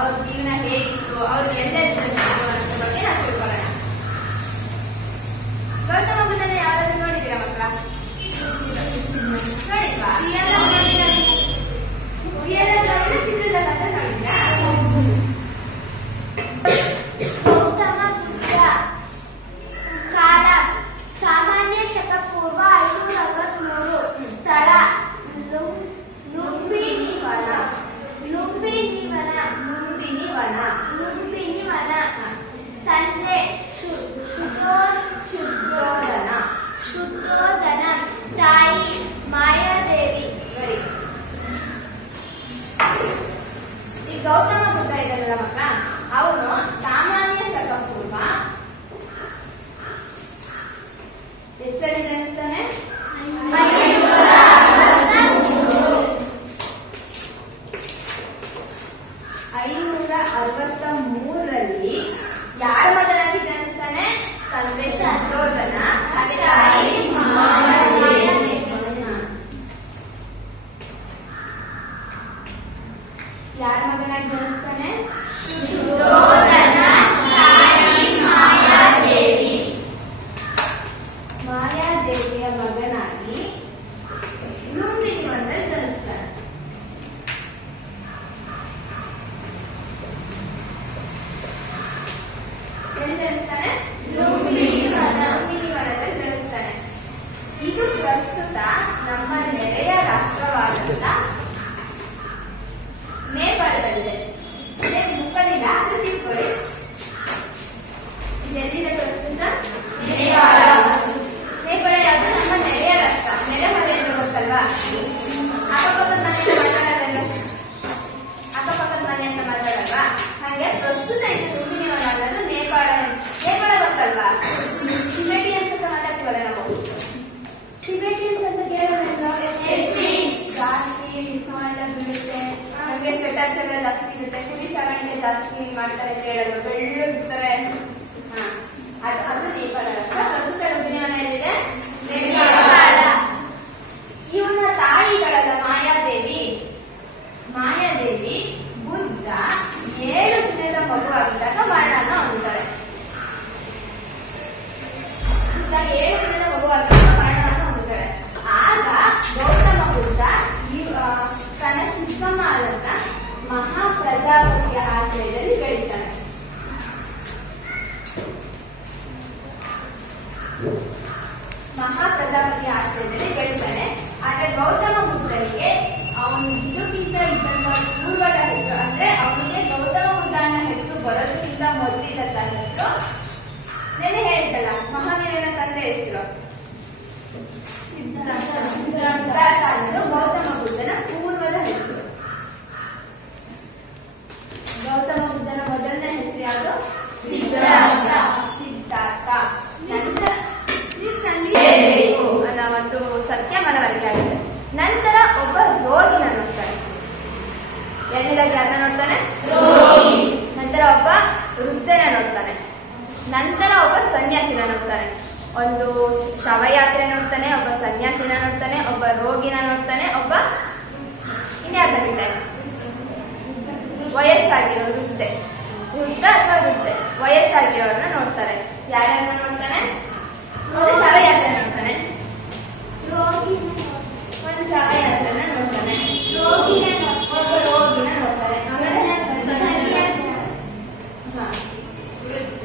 ಅವ್ರ ಜೀವನ ಹೇಗಿತ್ತು, ಅವ್ರು ಎಲ್ಲೆಲ್ಲಿದ್ರು ಅನ್ನೋದ್ರ ಬಗ್ಗೆ ನಾವು ತಿಳ್ಕೊಳ್ಳೋಣ. ಗೌತಮ ಬುದ್ಧನ ಯಾರಾದ್ರೂ ನೋಡಿದ್ದೀರಾ ಮಕ್ಕಳ? ನೋಡಿದ್ವಾ? ಚಿತ್ರದಲ್ಲ ನೋಡಿದ್ರಾ? ಗೌತಮ ಬುದ್ಧ ಕಾಲ ಸಾಮಾನ್ಯ ಶಕ ಪೂರ್ವ 563. ಸ್ಥಳ ಲುಂಬಿನಿ ವನ. ತಂದೆ ಶುದ್ಧೋಧನ. ತಾಯಿ ಮಾಯಾದೇವಿ. ಈ ಗೌತಮ ಬುದ್ಧ ಇದಲ್ಲ ಮಕ್ಕಳ, ಅವನು ಸಾಮಾನ್ಯ ಶಕ ಪೂರ್ವ ಎಷ್ಟರಲ್ಲಿ ಜನಿಸ್ತಾನೆ? 563ರಲ್ಲಿ ಯಾರ ಮಗನಾಗಿ ಜನಿಸ್ತಾನೆ? ತಂದೆ ಶುದ್ಧೋಧನ, ಹಾಗೆ ತಾಯಿ ಮಾಯಾದೇವಿ. ಯಾರ ಮಗನಾಗಿ ಜನಿಸ್ತಾನೆ? ಶುದ್ಧೋಧನ, ತಾಯಿ ಮಾಯಾದೇವಿ. ಮಾಯಾದೇವಿಯ ಮಗನಾಗಿ ಲುಂಬಿನಿ ವನದಲ್ಲಿ ಜನಿಸ್ತಾನೆ. ಎಲ್ಲಿ ಜನಿಸ್ತಾನೆ? ಲುಂಬಿನಿ ವನದಲ್ಲಿ ಜನಿಸ್ತಾನೆ. ಇದು ಪ್ರಸ್ತುತ ನಮ್ಮ ನೆರೆಯ ರಾಷ್ಟ್ರವಾದಂತ ನೇಪಾಳದಲ್ಲಿದೆ. ಮುಖದಿಂದ ಅದು ತಿಳ್ಕೊಳ್ಳಿ. ಇದೆಲ್ಲಿದೆ ಪ್ರಸ್ತುತ? ನೇಪಾಳ. ನೇಪಾಳ ಯಾವುದು? ನಮ್ಮ ನೆರೆಯ ರಾಷ್ಟ್ರ. ನೆರೆ ಮನೆ ಅಂತ ಗೊತ್ತಲ್ವಾ? ಅಕ್ಕಪಕ್ಕದ ಮನೆಯಿಂದ ಮಾತಾಡೋದಲ್ಲ, ಅಕ್ಕಪಕ್ಕದ ಮನೆ ಅಂತ ಮಾತಾಡಲ್ವಾ? ಹಾಗೆ ಪ್ರಸ್ತುತ ಇದು ಲುಂಬಿನಿ ವನ ಅನ್ನೋದು ನೇಪಾಳ. ನೇಪಾಳ ಗೊತ್ತಲ್ವಾ? ಟಿಬೆಟಿಯನ್ಸ್ ಅಂತ ಮಾತಾಡ್ತೀವಲ್ಲ ನಾವು. ಟಿಬೆಟಿಯನ್ಸ್ ಅಂತ ಕೇಳೋದ್ರಿಂದ ಜಾಸ್ತಿ ವಿಶ್ವ ಎಲ್ಲ ಬೀಳುತ್ತೆ, ನಮಗೆ ಸ್ವೆಟರ್ಸ್ ಎಲ್ಲ ಜಾಸ್ತಿ ಇರುತ್ತೆ, ಕುಡಿ ಸಾಗಾಣಿಕೆ ಜಾಸ್ತಿ ಮಾಡ್ತಾರೆ ಅಂತ ಹೇಳೋದು, ಬೆಳ್ಳಗಿರ್ತಾರೆ. ಅದು ನೇಪಾಳ ರಾಷ್ಟ್ರ. ಪ್ರಸ್ತುತ ಲುಂಬಿನಿ ವನ ಎಲ್ಲಿದೆ? ನೇಪಾಳ. ಇವನ ತಾಯಿಗಳಲ್ಲ ಮಾಯಾದೇವಿ ಬುದ್ಧ 7 ದಿನದ ಮಗುವಾಗಿದ್ದಾಗ ಮರಣನ ಹೊಂದುತ್ತಾಳೆ. ಬುದ್ಧ 7 ದಿನದ ಮಗುವಾಗಿದ್ದಾಗ ಮರಣವನ್ನು ಹೊಂದುತ್ತಾಳೆ. ಆಗ ಗೌತಮ ಬುದ್ಧ ತನ್ನ ಚಿಕ್ಕಮ್ಮ ಆದಂತ ಮಹಾಪ್ರಜಾಪತಿಯ ಆಶ್ರಯದಲ್ಲಿ ಬೆಳೀತಾನೆ. ಆದ್ರೆ ಗೌತಮ ಬುದ್ಧನಿಗೆ ಅವನು ಇದಕ್ಕಿಂತ ಇದ್ದಂತ ಪೂರ್ವದ ಹೆಸರು, ಅಂದ್ರೆ ಅವನಿಗೆ ಗೌತಮ ಬುದ್ಧ ಅನ್ನೋ ಹೆಸರು ಬರೋದಕ್ಕಿಂತ ಮೊದಲಿದ್ದಂತ ಹೆಸರು ನೆನೆ ಹೇಳಿದ್ದಲ್ಲ, ಮಹಾವೀರನ ತಂದೆ ಹೆಸರು ಸಿದ್ಧಾರ್ಥ ಅನ್ನೋದು ಗೌತಮ ಬುದ್ಧನ ಪೂರ್ವದ ಹೆಸರು. ಗೌತಮ ಬುದ್ಧನ ಮೊದಲನೇ ಹೆಸರು ಯಾವುದು? ಸಿದ್ಧಾರ್ಥ. ಅನ್ನೋ ಒಂದು ಸತ್ಯ ಮನವರಿಕೆ ಆಗಿದೆ. ನಂತರ ಒಬ್ಬ ರೋಗಿನ ನೋಡ್ತಾನೆ. ಎಲ್ಲಿದಾಗ ಯಾರನ್ನ ನೋಡ್ತಾನೆ? ರೋಗಿ. ನಂತರ ಒಬ್ಬ ವೃದ್ಧನ ನೋಡ್ತಾನೆ. ನಂತರ ಒಬ್ಬ ಸನ್ಯಾಸಿನ ನೋಡ್ತಾನೆ. ಒಂದು ಶವಯಾತ್ರೆ ನೋಡ್ತಾನೆ, ಒಬ್ಬ ಸನ್ಯಾಸಿನ ನೋಡ್ತಾನೆ, ಒಬ್ಬ ರೋಗಿನ ನೋಡ್ತಾನೆ, ಒಬ್ಬ ಇನ್ಯಾರ್ದ ಬಿಟ್ಟೆ ವಯಸ್ಸಾಗಿರೋ ವೃದ್ಧೆ ಅಥವಾ ವೃದ್ಧೆ ವಯಸ್ಸಾಗಿರೋರನ್ನ ನೋಡ್ತಾರೆ. ಯಾರನ್ನ ನೋಡ್ತಾನೆ? ಒಂದು ಶವಯಾತ್ರೆ ನೋಡ್ತಾನೆ, ಒಂದು ಶವಯಾತ್ರೆನ ನೋಡ್ತಾನೆ, ಒಬ್ಬ ರೋಗಿನ ನೋಡ್ತಾರೆ,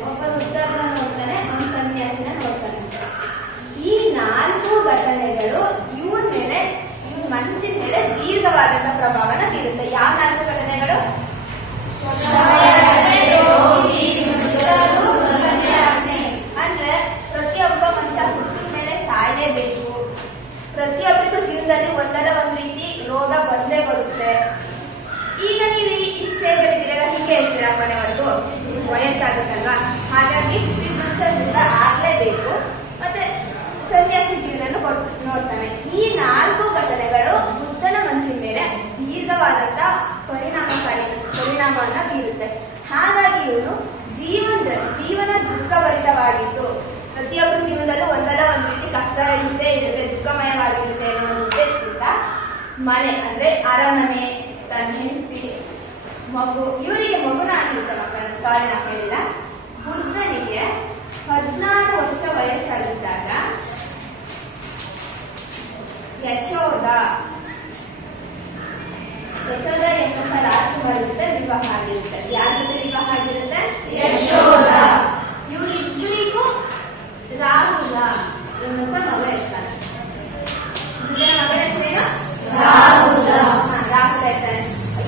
ಒಬ್ಬ ವೃದ್ಧರನ್ನ ನೋಡ್ತಾನೆ, ಒಂದು ಸನ್ಯಾಸಿನ ನೋಡ್ತಾನೆ. ಈ 4 ಘಟನೆಗಳು ಇವ್ರ ಮೇಲೆ, ಇವ್ರ ಮನಸ್ಸಿನ ಮೇಲೆ ದೀರ್ಘವಾದಂತ ಪ್ರಭಾವನ ಬೀರುತ್ತೆ. ಯಾವ 4 ಘಟನೆಗಳು? ಅಂದ್ರೆ ಪ್ರತಿಯೊಬ್ಬ ಮನುಷ್ಯ ಹುಟ್ಟಿದ ಮೇಲೆ ಸಾಯಲೇಬೇಕು, ಪ್ರತಿಯೊಬ್ಬರಿಗೂ ಜೀವನದಲ್ಲಿ ಒಂದಲ್ಲ ಒಂದ್ ರೀತಿ ರೋಗ ಬಂದೇ ಬರುತ್ತೆ. ಈಗ ನೀವು ಈ ಸ್ಟೇಜ್ ಅಲ್ಲಿ ಇದ್ದೀರಲ್ಲ, ಹೀಗೆ ಇರ್ತೀರಾ ಮನೆವರೆಗೂ, ವಯಸ್ಸಾಗುತ್ತಲ್ವಾ? ಹಾಗಾಗಿ ಹುಟ್ಟಿದ ಮನುಷ್ಯ ವೃದ್ಧ ಆಗ್ಲೇಬೇಕು. ಮತ್ತೆ ಸನ್ಯಾಸಿ ಜೀವನ ನೋಡ್ತಾನೆ. ಈ 4 ಘಟನೆಗಳು ಬುದ್ಧನ ಮನಸ್ಸಿನ ಮೇಲೆ ದೀರ್ಘವಾದಂತ ಪರಿಣಾಮವನ್ನ ಬೀರುತ್ತೆ. ಹಾಗಾಗಿ ಇವನು ಜೀವನ ದುಃಖಭರಿತವಾಗಿತ್ತು. ಪ್ರತಿಯೊಬ್ಬರ ಜೀವನದಲ್ಲೂ ಒಂದಲ್ಲ ಒಂದ್ ರೀತಿ ಕಷ್ಟ ಇರುತ್ತೆ, ದುಃಖಮಯವಾಗಿರುತ್ತೆ ಅನ್ನೋ ಒಂದು ಉದ್ದೇಶದಿಂದ ಮನೆ ಅಂದ್ರೆ ಅರಮನೆ, ತನ್ನ ಹೆಂಡತಿ, ಮಗು, ಇವರಿಗೆ ಮಗುನ ಆಗಿರುತ್ತೆ ಮಕ್ಕಳನ್ನ, ಸಾರಿ ನಾ ಹೇಳಿಲ್ಲ. ಬುದ್ಧನಿಗೆ 16 ವರ್ಷ ವಯಸ್ಸಾಗಿದ್ದಾಗ ಯಶೋಧ ಎಂಬ ರಾಜಕುಮಾರಿ ಜೊತೆ ವಿವಾಹ ಆಗಿರುತ್ತೆ. ಯಾರ ಜೊತೆ ವಿವಾಹ ಆಗಿರುತ್ತೆ? ಯಶೋಧ. ಇವರಿಬ್ಬರಿಗೂ ರಾಹುಲ ಎಂಬ ಮಗ ಇರ್ತಾನೆ. ಮಗನ ಹೆಸರೇನು? ರಾಹುಲ. ರಾಹುಲ ಇರ್ತಾನೆ.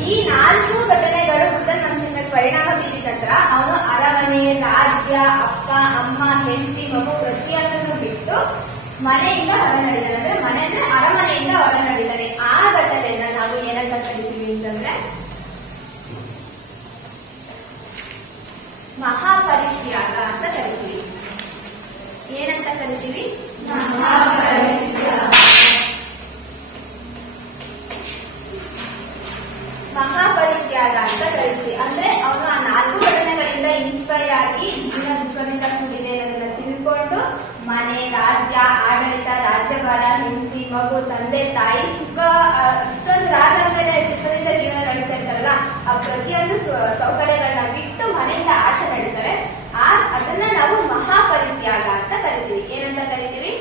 ಈ 4 ಘಟನೆಗಳು ಬುದ್ಧನ ಮನಸ್ಸಿನ ಪರಿಣಾಮ ಬೀರಿದ ನಂತರ ಅವನು ಅರಮನೆ, ರಾಜ್ಯ, ಅಪ್ಪ ಅಮ್ಮ, ಹೆಂಡತಿ, ಮಗು ಪ್ರತಿಯೊಂದನ್ನು ಬಿಟ್ಟು ಮನೆಯಿಂದ ಹೊರ ನಡೆದಾನೆ. ಅಂದ್ರೆ ಮನೆ ಅಂದ್ರೆ ಅರಮನೆಯಿಂದ ಹೊರ ನಡೆದಾನೆ. ಆ ಘಟನೆಯನ್ನ ನಾವು ಏನಂತ ಕರಿತೀವಿ ಅಂತಂದ್ರೆ ಮಹಾಪರಿತ್ಯಾಗ ಅಂತ ಕರಿತೀವಿ. ಏನಂತ ಕರಿತೀವಿ? ಮಹಾಪರಿತ್ಯಾಗ ಅಂತ ಕರಿತೀವಿ. ಅಂದ್ರೆ ಅವನು ಆ 4 ಘಟನೆಗಳಿಂದ ಇನ್ಸ್ಪೈರ್ ಆಗಿ ಜೀವನ ದುಃಖದಿಂದ ಕೂಡಿದೆ ಅನ್ನೋದನ್ನ ತಿಳ್ಕೊಂಡು ಮನೆ, ರಾಜ್ಯ, ಆಡಳಿತ, ರಾಜ್ಯಭಾರ, ಹೆಂಡತಿ, ಮಗು, ತಂದೆ, ತಾಯಿ, ಸುಖ, ಅಷ್ಟೊಂದು ರಾಜ ಮೇಲೆ ಸುಖದಿಂದ ಜೀವನ ನಡೆಸ್ತಾ ಇರ್ತಾರಲ್ಲ, ಆ ಪ್ರತಿಯೊಂದು ಸೌಕರ್ಯಗಳನ್ನ ಬಿಟ್ಟು ಮನೆಯಿಂದ ಆಚೆ ನಡೀತಾರೆ. ಅದನ್ನ ನಾವು ಮಹಾಪರಿತ್ಯಾಗ ಅಂತ ಕರಿತೀವಿ. ಏನಂತ ಕರಿತೀವಿ?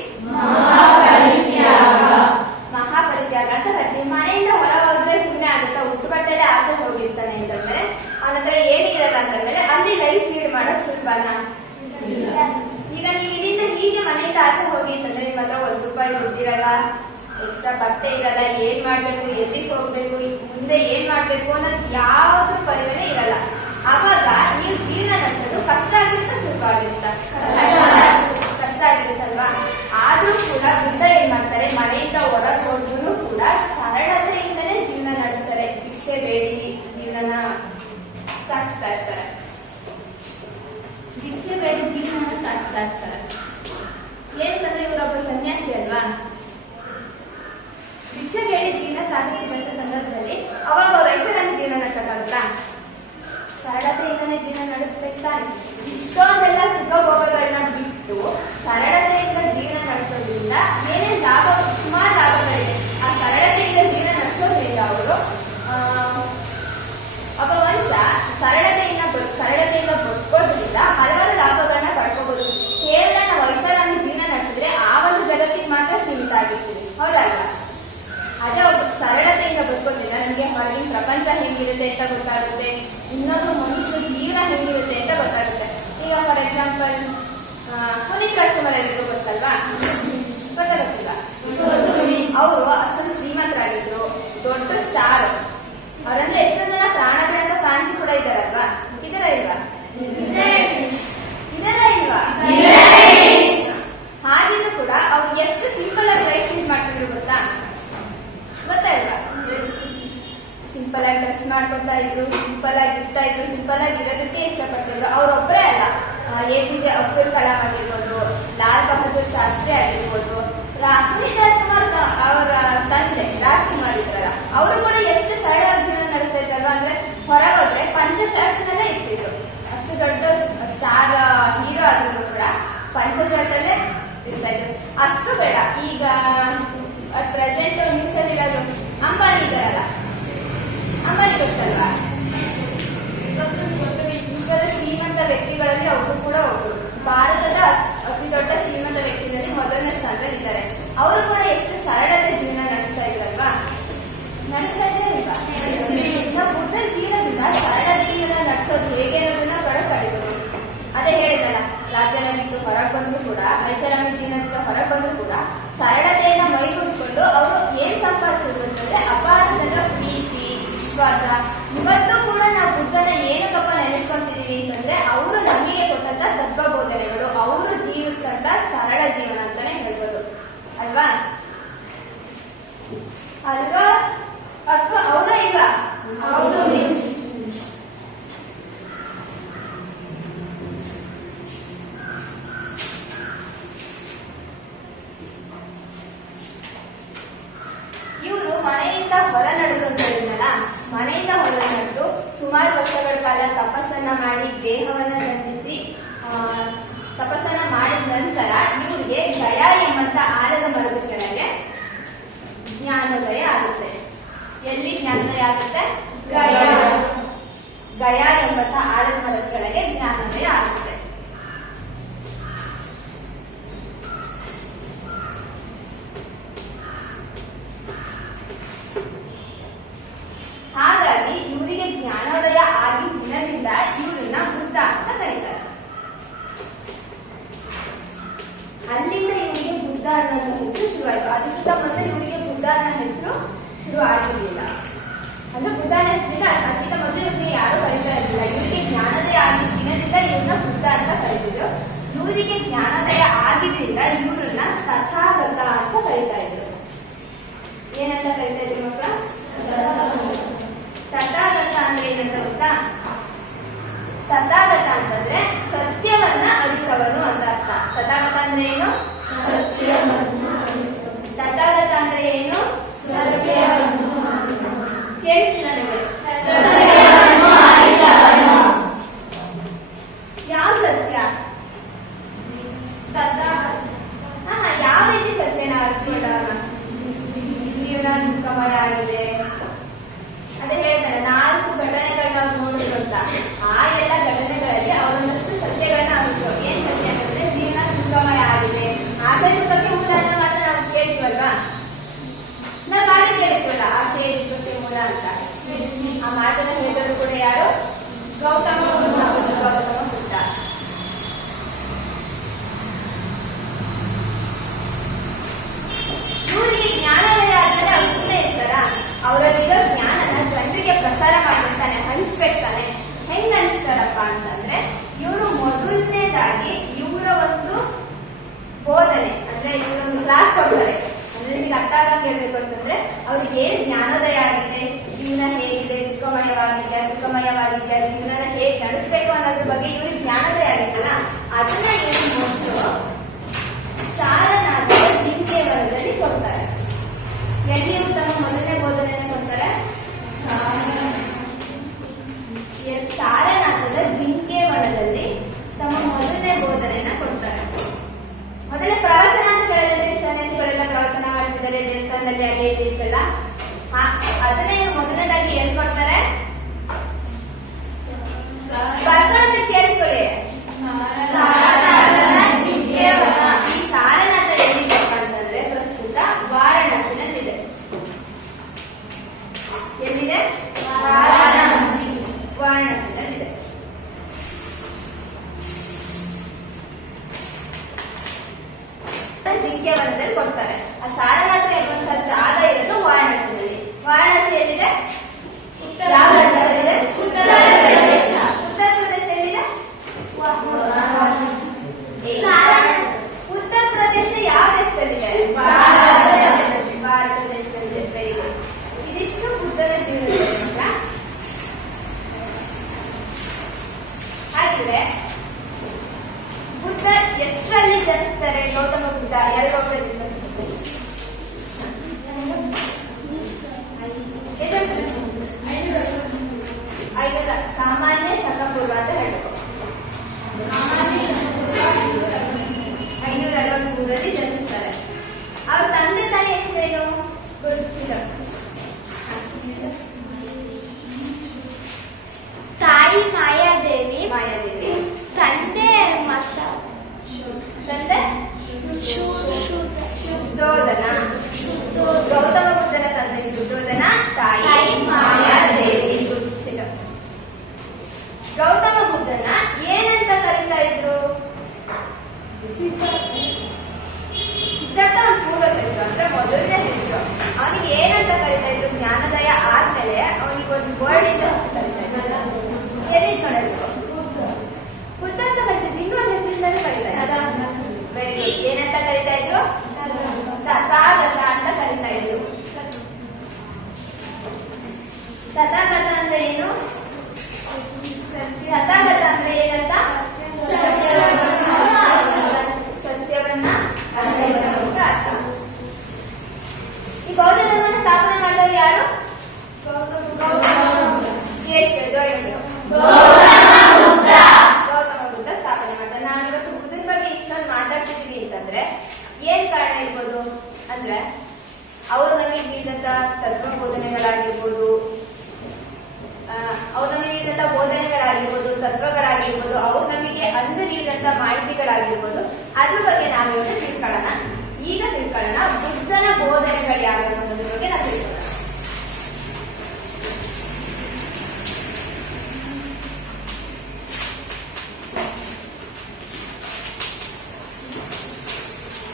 ಮಹಾಪರಿತ್ಯಾಗ ಅಂತ ಕರಿತೀವಿ. ಮನೆಯಿಂದ ಹೊರ ಹೋದ್ರೆ ಸುಮ್ಮನೆ ಆಗುತ್ತಾ? ಉಟ್ಟು ಬಟ್ಟೆಲೆ ಆಚೆ ಹೋಗಿರ್ತಾನೆ ಅಂತಂದ್ರೆ ಅವನತ್ರ ಏನಿರಲ್ಲ ಅಂತಂದ್ರೆ ಅಲ್ಲಿ ಲೈಫ್ ಲೀಡ್ ಮಾಡೋದು ಸುಲಭನಾ? ಈಗ ನೀವು ಇದರಿಂದ ಹೀಗೆ ಮನೆಯಿಂದ ಆಚೆ ಹೋಗಿ ಅಂತಂದ್ರೆ ನಿಮ್ಮ ಹತ್ರ ₹1 ದುಡ್ಡಿರಲ್ಲ, ಎಕ್ಸ್ಟ್ರಾ ಬಟ್ಟೆ ಇರಲ್ಲ, ಏನ್ ಮಾಡ್ಬೇಕು, ಎಲ್ಲಿಗೆ ಹೋಗ್ಬೇಕು, ಮುಂದೆ ಏನ್ ಮಾಡ್ಬೇಕು ಅನ್ನೋದು ಯಾವ್ದು ಪರಿವೇ ಇರಲ್ಲ. ಅವಾಗ ನೀವು ಜೀವನ ನಡೆಸೋದು ಕಷ್ಟ ಆಗಿರುತ್ತಾ ಸುಲಭ ಆಗಿರುತ್ತಾ? ಕಷ್ಟ ಆಗಿರುತ್ತಲ್ವಾ? ಆದ್ರೂ ಕೂಡ ಬುದ್ಧ ಏನ್ ಮಾಡ್ತಾರೆ, ಮನೆಯಿಂದ ಹೊರಗೆ ಹೋದ್ರು ಕೂಡ ಸರಳತೆಯಿಂದಲೇ ಜೀವನ ನಡೆಸ್ತಾರೆ. ಭಿಕ್ಷೆ ಬೇಡಿ ಜೀವನ ಸಾಗಿಸ್ತಾ ಇರ್ತಾರೆ. ಭಿಕ್ಷೆ ಬೇಡಿ ಜೀವನ ಸಾಗಿಸ್ತಾ ಇರ್ತಾರೆ. ಏನಂತಂದ್ರೆ ಇವರೊಬ್ಬ ಸನ್ಯಾಸಿ ಅಲ್ವಾ? ಭಿಕ್ಷೆ ಬೇಡಿ ಜೀವನ ಸಾಗಿಸಿದಂತ ಸಂದರ್ಭದಲ್ಲಿ ಅವಾಗ ಅವ್ರ ಐಷಾರಾಮಿ ಜೀವನ ನಡೆಸಕ್ಕಾಗುತ್ತಾ? ಸರಳತೆಯಿಂದನೇ ಜೀವನ ನಡೆಸಬೇಕು ತಾನೆ. ಇಷ್ಟೊಂದೆಲ್ಲ ಸುಖ ಭೋಗಗಳನ್ನ ಬಿಟ್ಟು ಸರಳತೆಯಿಂದ ಜೀವನ ನಡೆಸೋದ್ರಿಂದ ಏನೇನ್ ಲಾಭ, ಸುಮಾರು ಲಾಭಗಳಿದೆ. ಆ ಸರಳತೆಯಿಂದ ಜೀವನ ನಡೆಸೋದ್ರಿಂದ ಅವರು ಒಬ್ಬ ಮನುಷ್ಯ ಸರಳತೆಯಿಂದ ಬದುಕೋದ್ರಿಂದ ಹಲವಾರು ಲಾಭಗಳನ್ನ ಪಡ್ಕೋಬಹುದು. ಕೇವಲ ನಾವು ಐಷಾರಾಮಿ ಜೀವನ ನಡೆಸಿದ್ರೆ ಆ ಒಂದು ಜಗತ್ತಿಗೆ ಮಾತ್ರ ಸೀಮಿತ ಆಗಿರ್ತೀವಿ, ಹೌದಲ್ವಾ? ಅದೇ ಒಬ್ಬ ಸರಳತೆಯಿಂದ ಬದುಕೋದ್ರಿಂದ ನಮ್ಗೆ ಹೊರಗಿನ ಪ್ರಪಂಚ ಹೆಂಗಿರುತ್ತೆ ಅಂತ ಗೊತ್ತಾಗುತ್ತೆ, ಇನ್ನೊಂದು ಮನುಷ್ಯರ ಜೀವನ ಹೆಂಗಿರುತ್ತೆ ಅಂತ ಗೊತ್ತಾಗುತ್ತೆ. ಈಗ ಫಾರ್ ಎಕ್ಸಾಂಪಲ್ ಪುನೀತ್ ರಾಜ್ಕುಮಾರ್ ಎಲ್ಲರಿಗೂ ಗೊತ್ತಲ್ವಾ? ಗೊತ್ತಾಗುತ್ತಿಲ್ಲ. ಅವರು ಅಷ್ಟೊಂದು ಶ್ರೀಮಂತರಾಗಿದ್ರು, ದೊಡ್ಡ ಸ್ಟಾರ್. ಅವರಂದ್ರೆ ಎಷ್ಟೋ ಜನ ಪ್ರಾಣಗಳಂತ ಫ್ಯಾನ್ಸ್ ಕೂಡ ಇದಾರಲ್ವಾ? ಇದರ ಇಲ್ವಾ? ಇದೆಲ್ಲ ಇಲ್ವಾ? ಹಾಗಿದ್ರು ಕೂಡ ಅವ್ರು ಎಷ್ಟು ಸಿಂಪಲ್ ಆಗಿ ಲೈಫ್ ಲೀಡ್ ಮಾಡ್ತಿದ್ರು ಗೊತ್ತಾ? ಗೊತ್ತಾ ಇಲ್ವಾ? ಸಿಂಪಲ್ ಆಗಿ ಡ್ರೆಸ್ ಮಾಡ್ಕೊತಾ ಇದ್ರು, ಸಿಂಪಲ್ ಆಗಿ ಇರ್ತಾ ಇದ್ರು, ಸಿಂಪಲ್ ಆಗಿ ಇರೋದಕ್ಕೆ ಇಷ್ಟಪಡ್ತಿದ್ರು. ಅವ್ರೊಬ್ಬರೇ ಅಲ್ಲ, APJ ಅಬ್ದುಲ್ ಕಲಾಂ ಆಗಿರ್ಬೋದು, ಲಾಲ್ ಬಹದ್ದೂರ್ ಶಾಸ್ತ್ರಿ ಆಗಿರ್ಬೋದು, ಪುನೀತ್ ರಾಜ್ಕುಮಾರ್ ಅವರ ತಂದೆ ರಾಜ್ಕುಮಾರ್ ಇದ್ರಲ್ಲ, ಅವರು ಕೂಡ ಎಷ್ಟು ಸರಳವಾಗಿ ಜೀವನ ನಡೆಸ್ತಾ ಇದ್ರಲ್ವಾ? ಅಂದ್ರೆ ಹೊರಗೋದ್ರೆ ಪಂಚ ಶರ್ಟ್ನಲ್ಲೇ ಇರ್ತಿದ್ರು. ಅಷ್ಟು ದೊಡ್ಡ ಸ್ಟಾರ್ ಹೀರೋ ಆದ್ರೂ ಕೂಡ ಪಂಚ ಶರ್ಟ್ ಅಲ್ಲೇ ಇರ್ತಾ ಇದ್ರು. ಅಷ್ಟು ಬೇಡ, ಈಗ ಪ್ರೆಸೆಂಟ್ ನ್ಯೂಸ್ ಅಲ್ಲಿ ಇರೋದು ಅಂಬಾನಿ ಇದಾರಲ್ಲ, ಅಂಬಾನಿ ಗೊತ್ತಲ್ವಾ? ವಿಶ್ವದ ಶ್ರೀಮಂತ ವ್ಯಕ್ತಿಗಳಲ್ಲಿ ಅವರು ಕೂಡ ಒಬ್ಬರು. ಭಾರತದ ಅತಿ ದೊಡ್ಡ ಶ್ರೀಮಂತ ವ್ಯಕ್ತಿಗಳಲ್ಲಿ ಮೊದಲನೇ ಸ್ಥಾನದಲ್ಲಿ ಇದ್ದಾರೆ. ಅವರು ಕೂಡ ಎಷ್ಟು ಸರಳತೆ ಜೀವನ ನಡೆಸ್ತಾ ಇದ್ರಲ್ವಾ? ನಡೆಸ್ತಾ ಇದ್ದಾರಿಲ್ವಾ? ನಾವು ಬುದ್ಧ ಜೀವನದಿಂದ ಸರಳ ಜೀವನ ನಡೆಸೋದು ಹೇಗೆ ಅನ್ನೋದನ್ನ ಕಳಿಬೋದು. ಅದೇ ಹೇಳಿದಲ್ಲ, ರಾಜ್ಯನ ಬಿಟ್ಟು ಹೊರಗೆ ಬಂದ್ರು ಕೂಡ, ಐಷಾರಾಮಿ ಜೀವನದಿಂದ ಹೊರಗೆ ಬಂದ್ರು ಕೂಡ ಸರಳತೆಯನ್ನ ಮೈಗೂಡಿಸ್ಕೊಂಡು ಅವರು ಏನ್ ಸಂಪಾದಿಸೋದು ಅಂತಂದ್ರೆ ಅಪಾರ ಜನರ ಪ್ರೀತಿ, ವಿಶ್ವಾಸ. ಇವತ್ತು ಕೂಡ ನಾವು ಬುದ್ಧನ ಏನಕ್ಕಪ್ಪ ನೆನೆಸ್ಕೊಂತಿದೀವಿ ಅಂತಂದ್ರೆ ಅವರು ನಮಗೆ ಕೊಟ್ಟಂತ ತತ್ವ ಬೋಧನೆಗಳು, ಅವರು ಜೀವಿಸಿದಂತ ಸರಳ ಜೀವನ ಅಂತಾನೆ ಹೇಳ್ಬೋದು ಅಲ್ವಾ? ಅಲ್ವಾ ಅಥವಾ ಹೌದಾ ಇಲ್ವಾ? ಹೌದು ಮಿಸ್. ಇವರು ಮನೆಯಿಂದ ಹೊರ ನಡೆದು ಅಂತ ಹೇಳಿದ್ನಲ್ಲ, ಮನೆಯಿಂದ ಹೊರ ನಡೆದು ಸುಮಾರು ವರ್ಷಗಳ ಕಾಲ ತಪಸ್ಸನ್ನ ಮಾಡಿ ದೇಹವನ್ನ ದಂಡಿಸಿ ತಪಸ್ಸನ್ನ ಮಾಡಿದ ನಂತರ ಇವರಿಗೆ ಗಯಾ ಎಂಬಂತ ಆಲದ ಮರದ ಕೆಳಗೆ ಜ್ಞಾನೋದಯ ಆಗುತ್ತೆ. ಎಲ್ಲಿ ಜ್ಞಾನೋದಯ ಆಗುತ್ತೆ? ಗಯಾ. ಗಯಾ ಎಂಬಂತಹ ಆಲದ ಮರದ ಕೆಳಗೆ ಜ್ಞಾನೋದಯ ಆಗುತ್ತೆ. ಹಾಗಾಗಿ ಇವರಿಗೆ ಜ್ಞಾನೋದಯ ಆಗಿ ದಿನದಿಂದ ಇವರನ್ನ ಬುದ್ಧ ಅಂತ ಕರೀತಾರೆ. ಅಲ್ಲಿಂದ ಇವರಿಗೆ ಬುದ್ಧ ಅನ್ನೋ ಹೆಸರು ಶುರುವಾಯಿತು. ಅದಕ್ಕಿಂತ ಮೊದಲು ಇವರಿಗೆ ಬುದ್ಧ ಅನ್ನೋ ಹೆಸರು ಶುರು ಆಗಿರಲಿಲ್ಲ. ಅಂದ್ರೆ ಬುದ್ಧ ಅನ್ನೋ ಹೆಸರಿಲ್ಲ, ಅದಕ್ಕಿಂತ ಮೊದಲು ಇವರಿಗೆ ಯಾರು ಕರೀತಾ ಇರಲಿಲ್ಲ. ಇವರಿಗೆ ಜ್ಞಾನೋದಯ ಆಗಿದ್ದ ದಿನದಿಂದ ಇವ್ರನ್ನ ಬುದ್ಧ ಅಂತ ಕರೀತಿದ್ರು. ಇವರಿಗೆ ಜ್ಞಾನೋದಯ ಆಗಿದ್ರಿಂದ ಇವ್ರನ್ನ ತಥಾಗತ ಅಂತ ಕರೀತಾ ಇದ್ರು. ಏನಂತ ಕರೀತಾ ಇದ್ರು ಮಕ್ಕಳ? ತಥಾಗತ ಅಂದ್ರೆ ಏನಂತ ಗೊತ್ತಾ? ತಥಾಗತ ಅಂತಂದ್ರೆ ಸತ್ಯವನ್ನ ಅರಿತವನು ಅಂತ ಅರ್ಥ. ತಥಾಗತ ಅಂದ್ರೆ ಏನು? ತಥಾಗತ ಅಂದ್ರೆ ಏನು? ಕೇಳಿಸ್ತಿಲ್ಲ ನಿಮಗೆ? ಯಾವ ಸತ್ಯ? ಯಾವ ರೀತಿ ಸತ್ಯನ ಅರಿಸ್ಕೊಂಡವನ? ಜೀವನ ದುಃಖಮಯ ಆಗಿದೆ. ಅದೇ ಹೇಳ್ತಾರೆ, 4 ಘಟನೆಗಳನ್ನ ನಾವು ನೋಡಿದ್ರು ಅಂತ. ಆ ಎಲ್ಲ ಘಟನೆಗಳಲ್ಲಿ ಅವರೊಂದಷ್ಟು ಸತ್ಯಗಳನ್ನ ಅರಿತು. ಏನ್ ಸತ್ಯ ಅಂತಂದ್ರೆ ಜೀವನ ದುಃಖಮಯ ಆಗಿದೆ. ಆಸೆ ದುಃಖಕ್ಕೆ ಮೂಲ ಅನ್ನೋ ಮಾತ್ರ ನಾವು ಕೇಳ್ತೀವಲ್ವಾ? ನಾವು ಮಾತ್ರ ಕೇಳ್ತೀವಲ್ಲ, ಆಸೆ ದುಃಖಕ್ಕೆ ಮೂಲ ಅಂತ. ಆ ಮಾತನ್ನ ಹೇಳಿದ್ರು ಕೂಡ ಯಾರು? ಗೌತಮ ಬುದ್ಧ. ಇವರಿಗೆ ಜ್ಞಾನೋದಯ ಆದ್ಮೇಲೆ ಅವ್ರು ಸುಮ್ಮನೆ ಇರ್ತಾರ? ಅವರಲ್ಲಿರೋ ಜ್ಞಾನನ ಜನರಿಗೆ ಪ್ರಸಾರ ಮಾಡ್ಬಿಡ್ತಾನೆ, ಹಂಚ್ಬೇಕಾನೆ. ಹೆಂಗ್ ಅನ್ಸ್ತಾರಪ್ಪ ಅಂತಂದ್ರೆ, ಇವರು ಮೊದಲನೇದಾಗಿ ಇವರ ಒಂದು ಬೋಧನೆ ಅಂದ್ರೆ ಇವರೊಂದು ಕ್ಲಾಸ್ ಕೊಡ್ತಾರೆ. ಅಂದ್ರೆ ನಿಮಗೆ ಅರ್ಥ ಆಗಂಗ್ ಹೇಳ್ಬೇಕು ಅಂತಂದ್ರೆ, ಅವ್ರಿಗೆ ಏನ್ ಜ್ಞಾನೋದಯ ಆಗಿದೆ, ಜೀವನ ಹೇಗಿದೆ, ದುಃಖಮಯವಾಗಿದ್ಯಾ ಸುಖಮಯವಾಗಿದ್ಯಾ, ಜೀವನನ ಹೇಗ್ ನಡೆಸ್ಬೇಕು ಅನ್ನೋದ್ರ ಬಗ್ಗೆ ಇವ್ರಿಗೆ ಜ್ಞಾನೋದಯ ಆಗಿತ್ತಲ್ಲ, ಅದನ್ನ ಏನು ಮೊದಲು ಸಾರನಾಥ ಜಿಂಕೆವನದಲ್ಲಿ ಕೊಡ್ತಾರೆ. ಎಲ್ಲಿ ತಮ್ಮ ಮೊದಲನೇ ಬೋಧನೆಯನ್ನು ಕೊಡ್ತಾರೆ? ಸಾರನಾಥದ ಜಿಂಕೆವನದಲ್ಲಿ ತಮ್ಮ ಮೊದಲನೇ ಬೋಧನೆಯನ್ನ ಕೊಡ್ತಾರೆ. ಮೊದಲೇ ಪ್ರವಚನ ಅಂತ ಹೇಳಿದ್ರೆ ಸನ್ಯಾಸಿಗಳೆಲ್ಲ ಪ್ರವಚನ ಮಾಡ್ತಿದ್ದಾರೆ ದೇವಸ್ಥಾನದಲ್ಲಿ, ಅಲ್ಲಿ ಇಲ್ಲಿ ಇತ್ತಲ್ಲ. ಅದನ್ನೇ ಮೊದಲನೇದಾಗಿ ಏನ್ ಕೊಡ್ತಾರೆ? ಬರ್ಕೊಳ್ಳೋದ್ರೆ ಕೇಳಿಸ್ಕೊಳ್ಳಿ. ಈ ಸಾರನಾಥ ಎಲ್ಲಿದೆಪ್ಪ ಅಂತಂದ್ರೆ ಪ್ರಸ್ತುತ ವಾರಣಾಸಿನಲ್ಲಿದೆ. ಎಲ್ಲಿದೆ? ವಾರಣಾಸಿನಲ್ಲಿದೆ. ಜಿಂಕೆವನದಲ್ಲಿ ಕೊಡ್ತಾರೆ. ಆ ಸಾರನಾಥ ಎಂಬಂತಹ ಜಾಗ ಇರೋದು ವಾರಣಾಸಿನಲ್ಲಿ. ವಾರಣಾಸಿ ಎಲ್ಲಿದೆ? ಯಾವ ರಾಜ್ಯದಲ್ಲಿದೆ? ಉತ್ತರ ಪ್ರದೇಶ. ಉತ್ತರ ಪ್ರದೇಶ ಎಲ್ಲಿದೆ? ಉತ್ತರ ಪ್ರದೇಶ ಯಾವ ದೇಶದಲ್ಲಿದೆ? ಭಾರತ ದೇಶದಲ್ಲಿದೆ. Very good. ಇದಿಷ್ಟು ಬುದ್ಧನ ಜೀವನ. ಹಾಗಿದ್ರೆ ಬುದ್ಧ ಎಷ್ಟರಲ್ಲಿ ಜನಿಸ್ತಾರೆ? ಗೌತಮ ಬುದ್ಧ 2 500 ಸಾಮಾನ್ಯ ಶಕಪೂರ್ವ ಅಂತ ಹೇಳ್ಬೇಕು. 563ರಲ್ಲಿ ಜನಿಸ್ತಾರೆ. ಅವ್ರ ತಂದೆ ತಾಯಿ ಹೆಸರೇನು? ತಾಯಿ ಮಾಯಾದೇವಿ. ಮಾಯಾದೇವಿ. ತಂದೆ ಮತ್ತ ತಂದೆ ಶುದ್ಧೋಧನ. ಗೌತಮ ಬುದ್ಧನ ತಂದೆ ಶುದ್ಧೋಧನ, ತಾಯಿ ಮಾಯಾದೇವಿ. ಗೌತಮ ಬುದ್ಧನ ಏನಂತ ಕರೀತಾ ಇದ್ರು? ಸಿದ್ಧಾರ್ಥ ಪೂರ್ವದ ಹೆಸರು, ಅಂದ್ರೆ ಮೊದಲನೇ ಹೆಸರು. ಅವನಿಗೆ ಏನಂತ ಕರೀತಾ ಇದ್ರು? ಜ್ಞಾನೋದಯ ಆದ್ಮೇಲೆ ಅವನಿಗೆ ಒಂದು ವರ್ಡ್ ಇದೆ ಕರೀತಾ ಇದ್ರು. ಎಲ್ಲಿದ್ ನೋಡಿದ್ರು? ಬುದ್ಧ ಅಂತ ಕರೀತಿದ್ರು. ಇನ್ನೊಂದು ಹೆಸರಿಂದಾನೇ ಕರೀತಾ ಇದ್ರು. Very good. ಏನಂತ ಕರೀತಾ ಇದ್ರು? ತಥಾಗತ ಅಂತ ಕರೀತಾ ಇದ್ರು. ತಥಾಗತ ಅಂದ್ರೆ ಏನು? ತಥಾಗತ ಅಂದ್ರೆ ಏನಂತ? ಸತ್ಯವನ್ನ ಅರಿತವನು ಅಂತ ಅರ್ಥ. ಈ ಬೌದ್ಧ ಧರ್ಮನ ಸ್ಥಾಪನೆ ಮಾಡಿದವರು ಯಾರು? ಗೌತಮ. ತತ್ವಗಳಾಗಿರ್ಬೋದು, ಅವ್ರು ನಮಗೆ ಅಂದು ನೀಡಿದಂತ ಮಾಹಿತಿಗಳಾಗಿರ್ಬೋದು, ಅದ್ರ ಬಗ್ಗೆ ನಾವು ಇವತ್ತು ತಿಳ್ಕೊಳ್ಳೋಣ. ಈಗ ತಿಳ್ಕೊಳ್ಳೋಣ ಬುದ್ಧನ ಬೋಧನೆಗಳು ಯಾವ್ಯಾವ ಅನ್ನೋದ್ರ ಬಗ್ಗೆ ನಾವು ತಿಳ್ಕೊಳ್ಳೋಣ.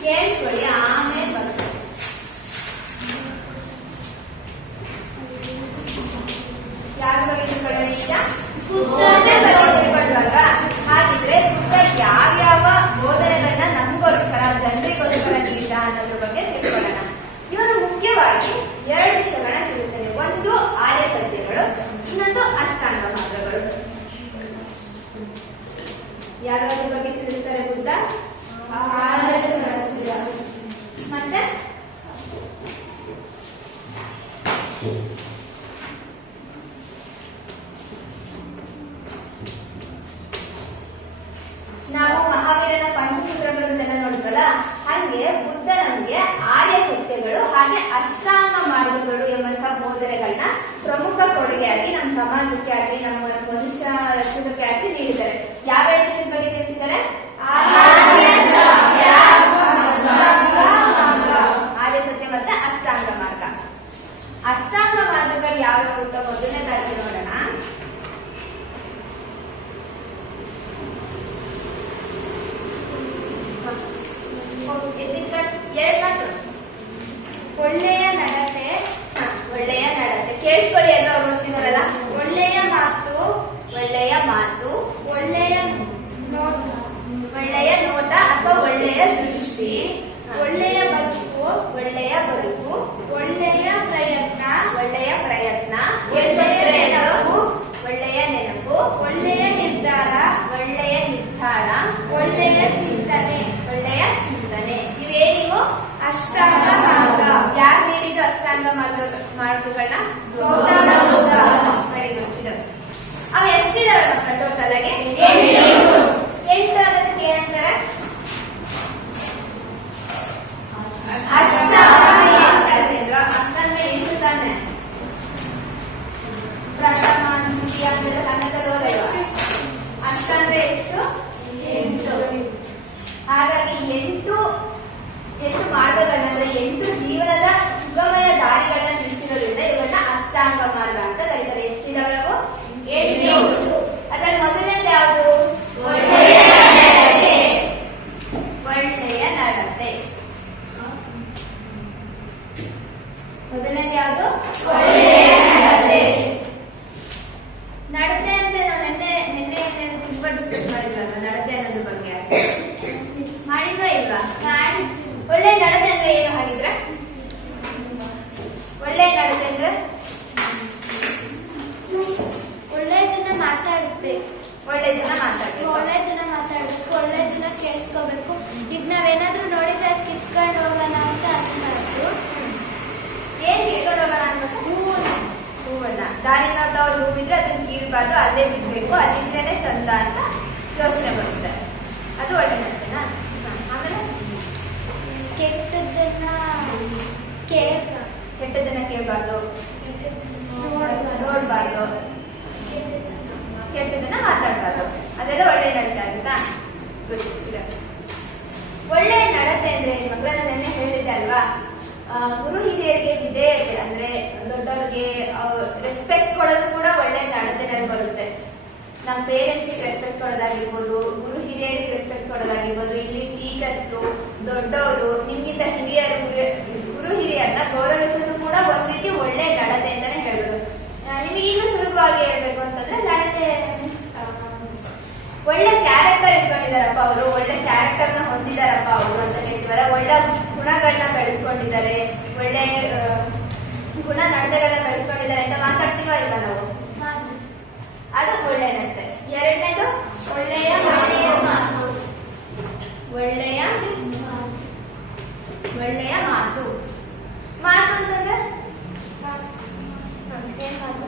ಕೇಳಿಸ್ಕೊಳ್ಳಿ, ಆಮೇಲೆ ಬರುತ್ತೆ. ಯಾರ ಬಗ್ಗೆ ತಿಳ್ಕೊಳ್ಳೋಣ ಈಗ? ಬುದ್ಧನ ಬಗ್ಗೆ ತಿಳ್ಕೊಳ್ಳುವಾಗ, ಹಾಗಿದ್ರೆ ಬುದ್ಧ ಯಾವ್ಯಾವ ಬೋಧನೆಗಳನ್ನ ನಮಗೋಸ್ಕರ ಜನರಿಗೋಸ್ಕರ ನೀಡಿದ ಅನ್ನೋದ್ರ ಬಗ್ಗೆ ತಿಳ್ಕೊಳ್ಳೋಣ. ಇವನು ಮುಖ್ಯವಾಗಿ 2 ವಿಷಯಗಳನ್ನ ತಿಳಿಸ್ತಾನೆ. ಒಂದು ಆರ್ಯ ಸತ್ಯಗಳು, ಇನ್ನೊಂದು ಅಷ್ಟಾಂಗ ಮಾರ್ಗಗಳು. ಯಾವ್ಯಾವ್ದ್ರ ಬಗ್ಗೆ ತಿಳಿಸ್ತಾರೆ ಬುದ್ಧ? ಆರ್ಯ ಸತ್ಯ, ಮತ್ತೆ ನಾವು ಮಹಾವೀರನ ಪಂಚಸೂತ್ರಗಳು ಅಂತೆಲ್ಲ ನೋಡಿದ್ವಲ್ಲ, ಹಂಗೆ ಬುದ್ಧ ನಮ್ಗೆ ಆರ್ಯ ಸತ್ಯಗಳು ಹಾಗೆ ಅಷ್ಟಾಂಗ ಮಾರ್ಗಗಳು ಎಂಬಂತಹ ಬೋಧನೆಗಳನ್ನ ಪ್ರಮುಖ ಕೊಡುಗೆಯಾಗಿ ನಮ್ಮ ಸಮಾಜಕ್ಕೆ ಆಗಲಿ ನಮ್ಮ ಮನುಷ್ಯ ರಕ್ಷಣಕ್ಕೆ ಆಗಲಿ ನೀಡಿದ್ದಾರೆ. ಯಾವ 2 ವಿಷಯದ ಬಗ್ಗೆ ತಿಳಿಸಿದ್ದಾರೆ? ಆರ್ಯ ಸತ್ಯ ಮತ್ತೆ ಅಷ್ಟಾಂಗ ಮಾರ್ಗ. ಅಷ್ಟಾಂಗ ಮಾರ್ಗಗಳು ಯಾವ ಅಂತ ಮೊದಲನೇದಾಗಿ ನೋಡೋಣ. ಒಳ್ಳೆಯ ನಡತೆ, ಒಳ್ಳೆಯ ನಡತೆ. ಕೇಳಿಸ್ಕೊಳ್ಳಿ ಎಲ್ಲ ಅವ್ರು ಓದ್ತಿದಾರಲ್ಲ. ಒಳ್ಳೆಯ ಮಾತು, ಒಳ್ಳೆಯ ಮಾತು, ಒಳ್ಳೆಯ ನೋಟ, ಒಳ್ಳೆಯ ನೋಟ ಅಥವಾ ಒಳ್ಳೆಯ ದೃಷ್ಟಿ, ಒಳ್ಳೆಯ ಬದುಕು, ಒಳ್ಳೆಯ ಬದುಕು, ಒಳ್ಳೆಯ ಪ್ರಯತ್ನ, ಒಳ್ಳೆಯ ಪ್ರಯತ್ನ, ಒಳ್ಳೆಯ ನೆನಪು, ಒಳ್ಳೆಯ ನೆನಪು, ಒಳ್ಳೆಯ ನಿರ್ಧಾರ, ಒಳ್ಳೆಯ ನಿರ್ಧಾರ, ಒಳ್ಳೆಯ ಚಿಂತನೆ, ಒಳ್ಳೆಯ ಚಿಂತನೆ. ಇವೇನಿವು? ಅಷ್ಟಾಂಗ ಮಾರ್ಗ. ಯಾರು ನೀಡಿದ್ದು ಅಷ್ಟಾಂಗ ಮಾರ್ಗಗಳನ್ನ? ಗೌತಮ ಬುದ್ಧ. Very good. ಇದು ಅವು ಎಷ್ಟಿದಾವೆ ಮಕ್ಕಳ ಟೋಟಲ್ ಆಗಿ? 8 ಅದಕ್ಕೆ ಏನಂತಾರೆ? ಅಷ್ಟಾಂಗ 8 ಅಷ್ಟಂದ್ರೆ 8 ತಾನೆ. ಪ್ರಥಮ ದ್ವಿತೀಯ ಅಂದ್ರೆ ಕನ್ನಡದಲ್ಲೋದಲ್ವಾ? ಅಷ್ಟಂದ್ರೆ ಎಷ್ಟು? 8. ಹಾಗಾಗಿ 8 ಮಾರ್ಗಗಳನ್ನ, 8 ಜೀವನದ ಸುಗಮಯ ದಾರಿಗಳನ್ನ ತಿಳಿಸಿರೋದ್ರಿಂದ ಇವುಗಳನ್ನ ಅಷ್ಟಾಂಗ ಮಾರ್ಗ ಅಂತ ಕರೀತಾರೆ. ಎಷ್ಟಿದಾವೆ ಅವು? 8. ಅದ್ರಲ್ಲಿ ಮೊದಲನೇದು ಯಾವುದು? ಒಳ್ಳೆಯ ನಡತೆ. ಒಳ್ಳೆಯ ನಡತೆ. ಮೊದಲನೇದು ಯಾವುದು? ಒಳ್ಳೆಯ ನಡತೆ. ನಡತೆ ಅಂದ್ರೆ ನಾವು ನಿನ್ನೆ ತುಂಬಾ ಡಿಸ್ಕಸ್ ಮಾಡಿದ್ವಲ್ವಾ ನಡತೆ ಅನ್ನೋದ್ರ ಬಗ್ಗೆ? ಮಾಡಿದ್ವಾ ಇಲ್ವಾ? ಒಳ್ಳೆ ನಡತೆ ಅಂದ್ರೆ ಏನು ಹಾಗಿದ್ರೆ? ಒಳ್ಳೆ ನಡತೆ ಅಂದ್ರೆ ಒಳ್ಳೆಯದನ್ನ ಮಾತಾಡ್ಬೇಕು, ಒಳ್ಳೆದನ್ನ ಮಾತಾಡ್ಬೇಕು, ಒಳ್ಳೆಯದನ್ನ ಮಾತಾಡ್ಬೇಕು, ಒಳ್ಳೆಯದನ್ನ ಕೇಳಿಸ್ಕೋಬೇಕು. ಈಗ ನಾವೇನಾದ್ರೂ ನೋಡಿದ್ರೆ ಅದು ಕಿತ್ಕೊಂಡು ಹೋಗೋಣ ಅಂತ ಅನ್ಬಾರ್ದು. ಏನ್ ಕೇಳ್ಕೊಂಡು ಹೋಗೋಣ ಅನ್ಬೇಕು? ಹೂವನ್ನ ದಾರಿ ನೋಡ್ತಾ ಹೂವಿದ್ರೆ ಅದನ್ನ ಕೀಳ್ಬಾರ್ದು, ಅಲ್ಲೇ ಬಿಡ್ಬೇಕು, ಅಲ್ಲಿದ್ರೇನೆ ಚಂದ ಅಂತ ಯೋಚನೆ ಬರುತ್ತೆ. ಅದು ಒಳ್ಳೆ ನಡತೆನಾ? ಆಮೇಲೆ ಕೆಟ್ಟದನ್ನ ಕೇಳ್ಬಾರ್ದು, ಕೆಟ್ಟದನ್ನ ಕೇಳ್ಬಾರ್ದು, ನೋಡ್ಬಾರ್ದು, ಕೆಟ್ಟದನ್ನ ಮಾತಾಡ್ಬಾರ್ದು. ಅದೆಲ್ಲ ಒಳ್ಳೆ ನಡತೆ ಆಗುತ್ತಾ? ಒಳ್ಳೆ ನಡತೆ ಅಂದ್ರೆ ಮಕ್ಕಳನ್ನ ನೆನ್ನೆ ಹೇಳಿದೆ ಅಲ್ವಾ, ಗುರು ಹಿರಿಯರಿಗೆ ವಿಧೇಯತೆ ಅಂದ್ರೆ ದೊಡ್ಡವ್ರಿಗೆ ರೆಸ್ಪೆಕ್ಟ್ ಕೊಡೋದು ಕೂಡ ಒಳ್ಳೆ ನಡತೆನಲ್ಲಿ ಬರುತ್ತೆ. ನಮ್ಮ ಪೇರೆಂಟ್ಸಿಗೆ ರೆಸ್ಪೆಕ್ಟ್ ಕೊಡೋದಾಗಿರ್ಬೋದು, ಗುರು ಹಿರಿಯರಿಗೆ ರೆಸ್ಪೆಕ್ಟ್ ಕೊಡೋದಾಗಿರ್ಬೋದು, ಇಲ್ಲಿ ಟೀಚರ್ಸ್ ದೊಡ್ಡವರು ನಿಮ್ಗಿಂತ ಹಿರಿಯರು ಗುರು ಹಿರಿಯರನ್ನ ಗೌರವಿಸೋದು ಕೂಡ ಒಂದ್ ರೀತಿ ಒಳ್ಳೆ ನಡತೆ ಅಂತಾನೆ ಹೇಳ್ಬೋದು. ನಿಮಗೆ ಇನ್ನೂ ಸುಲಭವಾಗಿ ಹೇಳ್ಬೇಕು ಅಂತಂದ್ರೆ ನಡತೆ ಒಳ್ಳೆ ಕ್ಯಾರೆಕ್ಟರ್ ಇಟ್ಕೊಂಡಿದಾರಪ್ಪ ಅವರು, ಒಳ್ಳೆ ಕ್ಯಾರೆಕ್ಟರ್ನ ಹೊಂದಿದಾರಪ್ಪ ಅವರು ಅಂತ ಹೇಳ್ತೀವಲ್ಲ, ಒಳ್ಳೆ ಗುಣಗಳನ್ನ ಬೆಳೆಸ್ಕೊಂಡಿದ್ದಾರೆ, ಒಳ್ಳೆ ಗುಣ ನಡತೆಗಳನ್ನ ಬೆಳೆಸ್ಕೊಂಡಿದ್ದಾರೆ ಅಂತ ಮಾತಾಡ್ತೀವ ಇಲ್ಲ ನಾವು? ಅದು ಒಳ್ಳೆ ನಡತೆ. ಎರಡನೇದು ಒಳ್ಳೆಯ ಮಾತು. ಒಳ್ಳೆಯ ಮಾತು. ಮಾತು ಅಂತಂದ್ರೆ ಏನ್ ಮಾತು?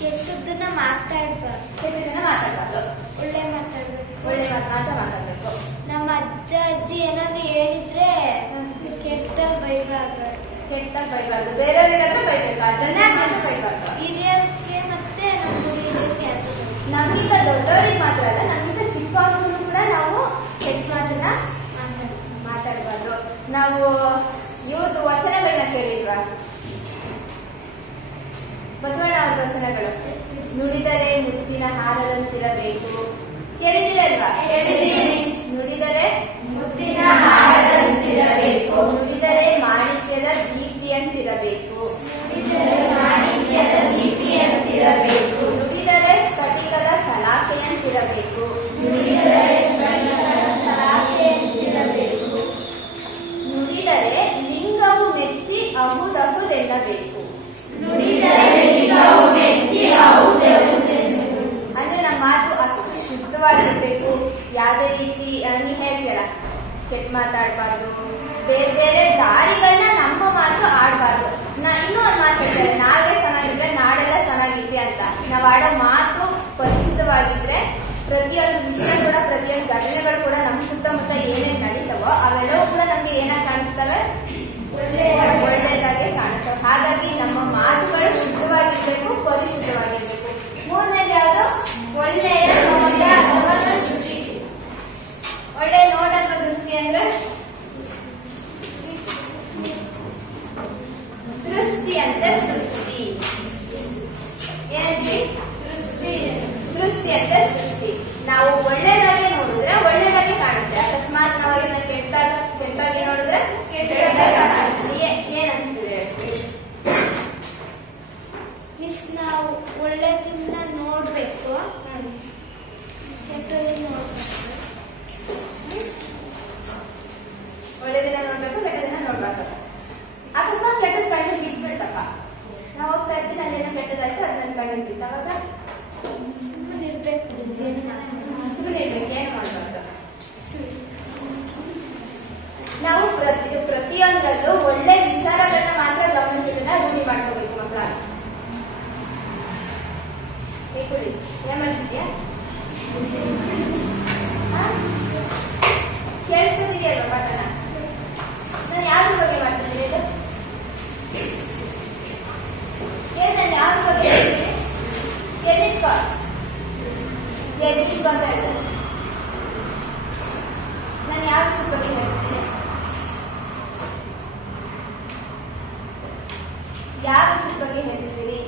ಕೆಟ್ಟದನ್ನ ಮಾತಾಡ್ಬಾರ್ದು, ಕೆಟ್ಟದನ್ನ ಮಾತಾಡ್ಬಾರ್ದು, ಒಳ್ಳೆ ಮಾತಾಡ್ಬೇಕು, ಒಳ್ಳೆ ಮಾತು ಮಾತಾಡ್ಬೇಕು. ನಮ್ಮ ಅಜ್ಜ ಅಜ್ಜಿ ಏನಾದ್ರು ಹೇಳಿದ್ರೆ ಕೆಟ್ಟದಾಗ ಬೈಬಾರ್ದು, ಕೆಟ್ಟದಾಗ ಬೈಬಾರ್ದು, ಬೇರೆಯವ್ರಿಗಾದ್ರೆ ಬೈಬೇಕು, ಅದನ್ನೇ ಬೈಬಾರ್ದು. ಹಿರಿಯರಿಗೆ ಮತ್ತೆ ನಮ್ಮ ಹಿರಿಯರಿಗೆ ನಮ್ಗಿಂತ ದೊಡ್ಡವರಿಗೆ ಮಾತ್ರ ಅಲ್ಲ, ನಮ್ಗಿಂತ ಚಿಕ್ಕವರಿಗೂ ಕೂಡ ನಾವು ಕೆಟ್ಟ ಮಾತನ್ನ ಮಾತಾಡಬಾರ್ದು. ನಾವು ಇವತ್ತು ವಚನಗಳನ್ನ ಕೇಳಿಲ್ವಾ? ಬಸವಣ್ಣ ಅವರ ವಚನಗಳು. ನುಡಿದರೆ ಮುತ್ತಿನ ಹಾರದಂತಿರಬೇಕು. ಕೇಳಿದಿರಲ್ವಾ? ನುಡಿದರೆ ಮುತ್ತಿನ ಹಾರದಂತಿರಬೇಕು. ನುಡಿದರೆ ಮಾಣಿಕ್ಯದ ದೀಪ್ತಿಯಂತಿರಬೇಕು. ನುಡಿದರೆ ಸ್ಫಟಿಕದ ಸಲಾಕೆಯಂತಿರಬೇಕು. ನುಡಿದರೆ ಲಿಂಗವು ಮೆಚ್ಚಿ ಅಹುದಹುದೆನ್ನಬೇಕು. ಅಂದ್ರೆ ನಮ್ಮ ಮಾತು ಅಷ್ಟು ಶುದ್ಧವಾಗಿರ್ಬೇಕು. ಯಾವುದೇ ರೀತಿ ನೀವ್ ಹೇಳ್ತೀರ ಕೆಟ್ಟ ಮಾತಾಡ್ಬಾರ್ದು, ಬೇರೆ ಬೇರೆ ದಾರಿಗಳನ್ನ ನಮ್ಮ ಮಾತು ಆಡ್ಬಾರ್ದು. ಇನ್ನೂ ಒಂದು ಮಾತು ಹೇಳ್ತಾರೆ, ನಾಳೆ ಚೆನ್ನಾಗಿದ್ರೆ ನಾಳೆಲ್ಲ ಚೆನ್ನಾಗಿದೆ ಅಂತ. ನಾವ್ ಆಡೋ ಮಾತು ಪರಿಶುದ್ಧವಾಗಿದ್ರೆ ಪ್ರತಿಯೊಂದು ವಿಷಯ ಕೂಡ, ಪ್ರತಿಯೊಂದು ಘಟನೆಗಳು ಕೂಡ ನಮ್ಮ ಸುತ್ತಮುತ್ತ ಏನೇನ್ ನಡೀತಾವೋ ಅವೆಲ್ಲವೂ ಕೂಡ ನಮ್ಗೆ ಏನಾಗಿ ಕಾಣಿಸ್ತವೆ? ಒಳ್ಳೆಯದಾಗಿ ಕಾಣುತ್ತವೆ. ಹಾಗಾಗಿ ನಮ್ಮ ಮಾತುಗಳು ಶುದ್ಧವಾಗಿರ್ಬೇಕು, ಪರಿಶುದ್ಧವಾಗಿರ್ಬೇಕು. ಮೂರನೇದು ಯಾವುದು? ಒಳ್ಳೆಯ ನೋಟ ಅಥವಾ ದೃಷ್ಟಿ. ಒಳ್ಳೆಯ ನೋಟ ಅಥವಾ ದೃಷ್ಟಿ ಅಂದ್ರೆ ದೃಷ್ಟಿ ಅಂತ. ಸೃಷ್ಟಿ ಏನಂದ್ರಿ? ದೃಷ್ಟಿ ಅಂತ ಸೃಷ್ಟಿ. ನಾವು ಒಳ್ಳೆದಾಗಿ ನೋಡಿದ್ರೆ ಒಳ್ಳೆದಾಗಿ ಕಾಣುತ್ತೆ. ಅಕಸ್ಮಾತ್ ನಾವು ಇದನ್ನ ಕೆಟ್ಟಾಗಿ ನೋಡಿದ್ರೆ ಏನ್ ಅನಿಸ್ತಿದೆ? ಮಿಸ್ ನಾವು ಒಳ್ಳೆದನ್ನ ನೋಡ್ಬೇಕು, ಕೆಟ್ಟದನ್ನ ನೋಡ್ಬೇಕು. ಒಳ್ಳೆದಿನ ನೋಡ್ಬೇಕು, ಕೆಟ್ಟದಿನ ನೋಡ್ಬೇಕು. ಅಕಸ್ಮಾತ್ ಕೆಟ್ಟದ ಕಣ್ಣು ಬಿಟ್ಬಿಡ್ತಪ್ಪ, ನಾವು ಹೋಗ್ತಾ ಇರ್ತೀನಿ, ಅಲ್ಲೇನೋ ಕೆಟ್ಟದಾಯ್ತು, ಅದು ನನ್ನ ಕಣ್ಣು ಬಿಟ್ಟು ಅವಾಗ ಸುಮ್ಮನೆ ಇರ್ಬೇಕು. ಸುಮ್ಮನೆ ಇರ್ಬೇಕು, ಏನ್ ಮಾಡ್ಬಾರ್ದು. ನಾವು ಪ್ರತಿಯೊಂದರಲ್ಲೂ ಒಳ್ಳೆ ವಿಚಾರಗಳನ್ನ ಮಾತ್ರ ಗಮನಿಸೋದನ್ನ ರೂಢಿ ಮಾಡ್ಕೋಬೇಕು ಮಕ್ಕಳ. ಏನ್ ಮಾಡ್ತಿದ್ಯಾ? ಕೇಳಿಸ್ತಿದೆಯಲ್ವ ಪಾಠನ? ನಾನು ಯಾವ್ದ್ರ ಬಗ್ಗೆ ಮಾಡ್ತೀನಿ? ನಾನು ಯಾವ್ದ್ರ ಬಗ್ಗೆ ಹೇಳ್ತೀನಿ? ಎದ್ದಿಟ್ಕೋ ಅಂತ ಹೇಳ್ತಾರೆ. ನಾನು ಯಾವ ವಿಷಯದ ಬಗ್ಗೆ ಹೇಳ್ತೀನಿ? ಯಾವ ವಿಷಯದ ಬಗ್ಗೆ ಹೇಳ್ತಿದ್ದೀರಿ?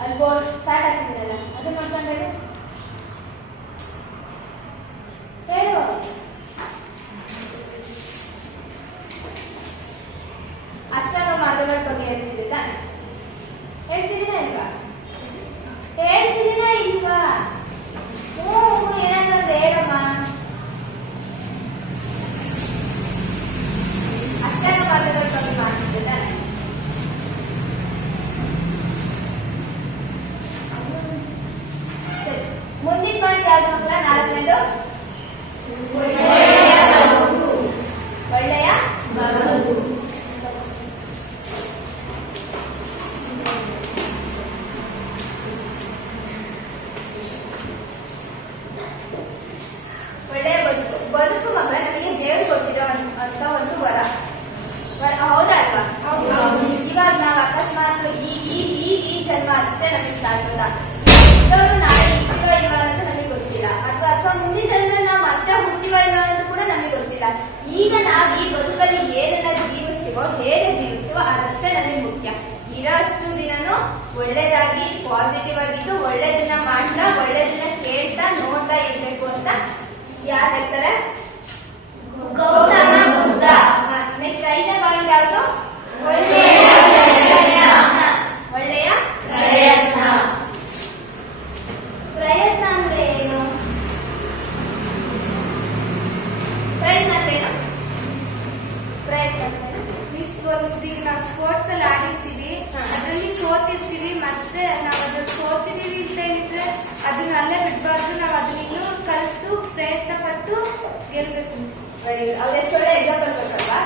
ಅಲ್ಲಿ ಬೋರ್ಡ್ ಚಾಟ್ ಹಾಕಿದ್ದೀರಲ್ಲ, ಅದನ್ನ ನೋಡ್ಕೊಂಡು ಹೇಳು. ಅಷ್ಟಾಂಗ ಮಾರ್ಗಗಳ ಬಗ್ಗೆ ಹೇಳ್ತಿದ್ದೀರ? ಹೇಳ್ತಿದ್ದೀನ ಇಲ್ವಾ? ಹೇಳ್ತಿದ್ದೀನ ಇಲ್ವಾ? ಏನಾದ್ರು ಹೇಳಮ್ಮ. ಅಷ್ಟಾಂಗ ಮಾರ್ಗಗಳ ಬಗ್ಗೆ ಮಾಡ್ತಿದ್ದ. ಸರಿ, ಮುಂದಿನ ಪಾಯಿಂಟ್ ಯಾವ್ದು ಮಕ್ಕಳ? ನಾಲ್ಕನೇದು ಒಳ್ಳೆಯ ಬದುಕು. ಒಳ್ಳೆಯ ಬದುಕು. ಬದುಕು ಮಕ್ಕಳ ನಮಗೆ ದೇವರು ಕೊಟ್ಟಿರೋ ಅಂತ ಒಂದು ವರ. ಹೌದಾ ಅಲ್ವಾ? ಇವಾಗ ನಾವು ಅಕಸ್ಮಾತ್ ಈ ಜನ್ಮ ಅಷ್ಟೇ ನಮಗೆ ಶಾಶ್ವತ. ಇದ್ದವರು ನಾಳೆ ಇರ್ತೀವೋ ಇಲ್ವಾ ಅಂತ ನಮಗೆ ಗೊತ್ತಿಲ್ಲ. ಅಥವಾ ಮುಂದಿನ ಜನ್ಮದಲ್ಲಿ ನಾವು ಮತ್ತೆ ಹುಟ್ಟಿವ ಇಲ್ವಾ ಅಂತ ಕೂಡ ನಮಗೆ ಗೊತ್ತಿಲ್ಲ. ಈಗ ನಾವು ಈ ಬದುಕಲ್ಲಿ ಏನೆಲ್ಲ ಜೀವಿಸ್ತೀವೋ, ಹೇಗೆ ಜೀವಿಸ್ತೀವೋ ಅದಷ್ಟೇ ನಮಗೆ ಮುಖ್ಯ. ಇರೋಷ್ಟು ದಿನನೂ ಒಳ್ಳೇದಾಗಿ ಪಾಸಿಟಿವ್ ಆಗಿದ್ದು ಒಳ್ಳೆದನ್ನ ಮಾಡ್ತಾ, ಒಳ್ಳೆದನ್ನ ಕೇಳ್ತಾ, ನೋಡ್ತಾ ಇರ್ಬೇಕು ಅಂತ ಯಾರು ಹೇಳ್ತಾರೆ? ಗೌತಮ ಬುದ್ಧ. ನೆಕ್ಸ್ಟ್ 5ನೇ ಪಾಯಿಂಟ್ ಯಾವುದು? ಒಳ್ಳೆಯ ಪ್ರಯತ್ನ. ಪ್ರಯತ್ನ ಅಂದ್ರೆ ಏನು? ಪ್ರಯತ್ನ ಅಂದ್ರೆ ಏನು? ಮಿಸ್ ಈಗ ನಾವು ಸ್ಪೋರ್ಟ್ಸ್ ಅಲ್ಲಿ ಆಡಿರ್ತೀವಿ, ಅದರಲ್ಲಿ ಸೋತಿರ್ತೀವಿ, ಮತ್ತೆ ನಾವು ಅದ್ರಲ್ಲಿ ಸೋತಿದೀವಿ ಅಂತ ಹೇಳಿದ್ರೆ ಅದನ್ನ ಅಲ್ಲೇ ಬಿಡ್ಬಾರ್ದು. ನಾವು ಅದನ್ನ ಇನ್ನೂ ಕಲಿತು ಪ್ರಯತ್ನ ಪಟ್ಟು ಗೆಲ್ಬೇಕು ಮಿಸ್. Very good. ಅವ್ರೆಷ್ಟು ಒಳ್ಳೆ ಎಕ್ಸಾಂಪಲ್ ಕೊಟ್ಟಲ್ವಾ?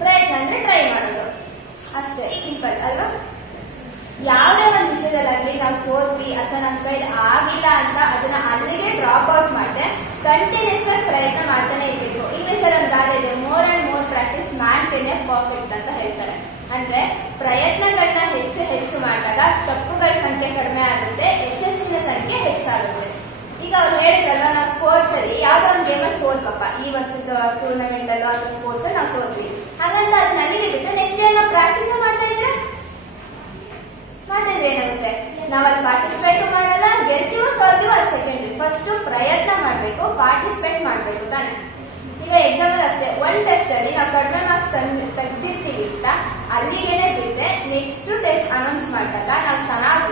ಪ್ರಯತ್ನ ಅಂದ್ರೆ ಟ್ರೈ ಮಾಡೋದು ಅಷ್ಟೇ, ಸಿಂಪಲ್ ಅಲ್ವಾ? ಯಾವುದೇ ಒಂದು ವಿಷಯದಲ್ಲಾಗಲಿ ನಾವು ಸೋತ್ವಿ ಅಥವಾ ನಮ್ಮ ಕೈಲಿ ಆಗಿಲ್ಲ ಅಂತ ಅದನ್ನ ಅಲ್ಲಿಗೆ ಡ್ರಾಪ್ ಔಟ್ ಮಾಡದೆ ಕಂಟಿನ್ಯೂಸ್ ಆಗಿ ಪ್ರಯತ್ನ ಮಾಡ್ತಾನೆ ಇರ್ಬೇಕು. ಇಂಗ್ಲಿಷಲ್ಲಿ ಒಂದು ಗಾದೆ ಇದೆ, more and more practice makes perfect ಅಂತ ಹೇಳ್ತಾರೆ. ಅಂದ್ರೆ ಪ್ರಯತ್ನಗಳನ್ನ ಹೆಚ್ಚು ಹೆಚ್ಚು ಮಾಡಿದಾಗ ತಪ್ಪುಗಳ ಸಂಖ್ಯೆ ಕಡಿಮೆ ಆಗುತ್ತೆ, ಯಶಸ್ಸಿನ ಯಾವ್ದೋ ಒಂದು ಗೇಮಲ್ಲಿ ಸೋತ್ವಪ್ಪ, ಈ ವರ್ಷದ ಟೂರ್ನಮೆಂಟ್ ಅಲ್ಲೋ ಅಥವಾ ಸ್ಪೋರ್ಟ್ಸ್ ನಾವು ಸೋತ್ವಿ, ಹಾಗಂತ ಅದನ್ನ ಅಲ್ಲಿಗೆ ಬಿಟ್ಟು ನೆಕ್ಸ್ಟ್ ಡೇ ನಾವು ಪ್ರಾಕ್ಟೀಸ್ ಮಾಡ್ತಾ ಇದ್ರೆ ಏನಾಗುತ್ತೆ, ನಾವಲ್ಲಿ ಪಾರ್ಟಿಸಿಪೇಟ್ ಮಾಡಲ್ಲ, ಗೆಲ್ತೀವೋ ಸೋಲ್ತೀವೋ ಅದು ಸೆಕೆಂಡ್ರಿ. ಫಸ್ಟ್ ಪ್ರಯತ್ನ ಮಾಡ್ಬೇಕು, ಪಾರ್ಟಿಸಿಪೇಟ್ ಮಾಡ್ಬೇಕು ತಾನೆ. ಈಗ ಎಕ್ಸಾಂಪಲ್ ಅಷ್ಟೇ, ಒಂದು ಟೆಸ್ಟ್ ಅಲ್ಲಿ ನಾವು ಕಡಿಮೆ ಮಾರ್ಕ್ಸ್ ತೆಗ್ದಿರ್ತೀವಿ ಅಂತ ಅಲ್ಲಿಗೆನೆ ಬಿಟ್ಟೆ ನೆಕ್ಸ್ಟ್ ಟೆಸ್ಟ್ ಅನೌನ್ಸ್ ಮಾಡಿದಾಗ ನಾವು ಚೆನ್ನಾಗಿ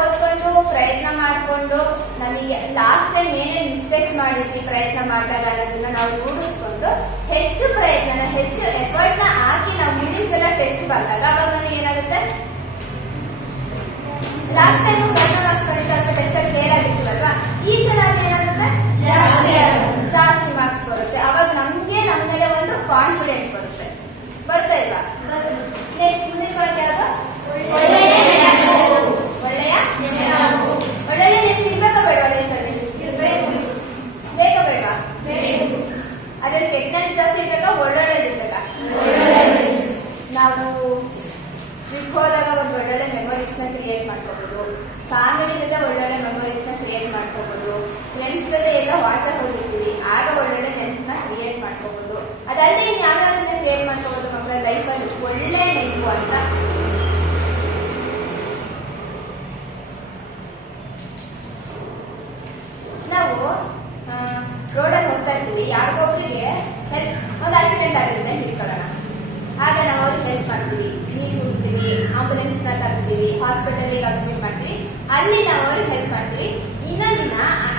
ಓದ್ಕೊಂಡು ಪ್ರಯತ್ನ ಮಾಡಿಕೊಂಡು ನಮಗೆ ಲಾಸ್ಟ್ ಟೈಮ್ ಏನೇನು ಮಿಸ್ಟೇಕ್ಸ್ ಮಾಡಿದ್ವಿ ಪ್ರಯತ್ನ ಮಾಡಿದಾಗ ಅನ್ನೋದನ್ನ ನಾವು ರೂಢಿಸ್ಕೊಂಡು ಹೆಚ್ಚು ಪ್ರಯತ್ನ ಹೆಚ್ಚು ಎಫರ್ಟ್ ನ ಹಾಕಿ ನಾವು ಮುಂದಿನ ಸಲ ಟೆಸ್ಟ್ ಬಂದಾಗ ಅವಾಗ ನಮಗೆ ಏನಾಗುತ್ತೆ, ಲಾಸ್ಟ್ ಟೈಮ್ ಕಡಿಮೆ ಮಾರ್ಕ್ಸ್ ಬಂದಿದ್ದ ಟೆಸ್ಟ್ ಅಲ್ಲಿ ಫೇಲ್ ಆಗಿರ್ತೀವಲ್ವಾ, ಈ ಸಲ ಅದೇನಾಗುತ್ತೆ ಜಾಸ್ತಿ ಮಾರ್ಕ್ಸ್ ಬರುತ್ತೆ. ಅವಾಗ ನಮ್ಗೆ ನಮ್ಮ ಮೇಲೆ ಒಂದು ಕಾನ್ಫಿಡೆಂಟ್ ಬರುತ್ತೆ, ಬರ್ತಾ ಇಲ್ವಾ? ನೆಕ್ಸ್ಟ್ ಮುಂದಿನ ಪಾಯಿಂಟ್ ಯಾವುದು? ಒಳ್ಳೆಯ ನೆನಪು ಇರ್ಬೇಕಾ ಬೇಡವಾ ಲೈಫಲ್ಲಿ? ಬೇಕಾ ಬೇಡವಾ? ಅದ್ರಲ್ಲಿ ಟೆಕ್ನಾಲಜಿ ಜಾಸ್ತಿ ಇರ್ಬೇಕಾ ಒಳ್ಳೊಳ್ಳೆದು ಇರ್ಬೇಕಾ? ನಾವು ಟ್ರಿಪ್ ಹೋದಾಗ ಒಂದು ಒಳ್ಳೊಳ್ಳೆ ಮೆಮೊರೀಸ್ ನ ಕ್ರಿಯೇಟ್ ಮಾಡ್ಕೋಬಹುದು, ಫ್ಯಾಮಿಲಿ ಜೊತೆ ಒಳ್ಳೊಳ್ಳೆ ಮೆಮೊರೀಸ್ ನ ಕ್ರಿಯೇಟ್ ಮಾಡ್ಕೋಬಹುದು, ಫ್ರೆಂಡ್ಸ್ ಜೊತೆ ಎಲ್ಲ ವಾಟ್ಸಪ್ ಹೋಗಿರ್ತೀವಿ ಆಗ ಒಳ್ಳೊಳ್ಳೆ ನೆನಪನ್ನ ಕ್ರಿಯೇಟ್ ಮಾಡ್ಕೋಬಹುದು. ಅದಲ್ಲದೆ ಇನ್ನು ಯಾವ್ಯಾವ್ದನ್ನ ಕ್ರಿಯೇಟ್ ಮಾಡ್ಕೋಬಹುದು ಮಕ್ಕಳ ಲೈಫಲ್ಲಿ ಒಳ್ಳೆ ನೆನಪು ಅಂತ? ನಾವು ರೋಡಲ್ಲಿ ಹೋಗ್ತಾ ಇರ್ತೀವಿ, ಯಾರಿಗೊಬ್ರಿಗೆ ಒಂದು ಆಕ್ಸಿಡೆಂಟ್ ಆಗಿದೆ ಅಂತ ಇಟ್ಕೊಳ್ಳೋಣ, ಆಗ ನಾವು ಅವ್ರಿಗೆ ಹೆಲ್ಪ್ ಮಾಡ್ತೀವಿ, ನೀರು ಕುಡಿಸ್ತೀವಿ, ಆಂಬುಲೆನ್ಸ್ ನ ಕರೆಸ್ತೀವಿ, ಹಾಸ್ಪಿಟಲ್ ಅಡ್ಮಿಟ್ ಮಾಡ್ತೀವಿ, ಅಲ್ಲಿ ನಾವು ಅವ್ರಿಗೆ ಹೆಲ್ಪ್ ಮಾಡ್ತೀವಿ. ಇನ್ನೊಂದು ದಿನ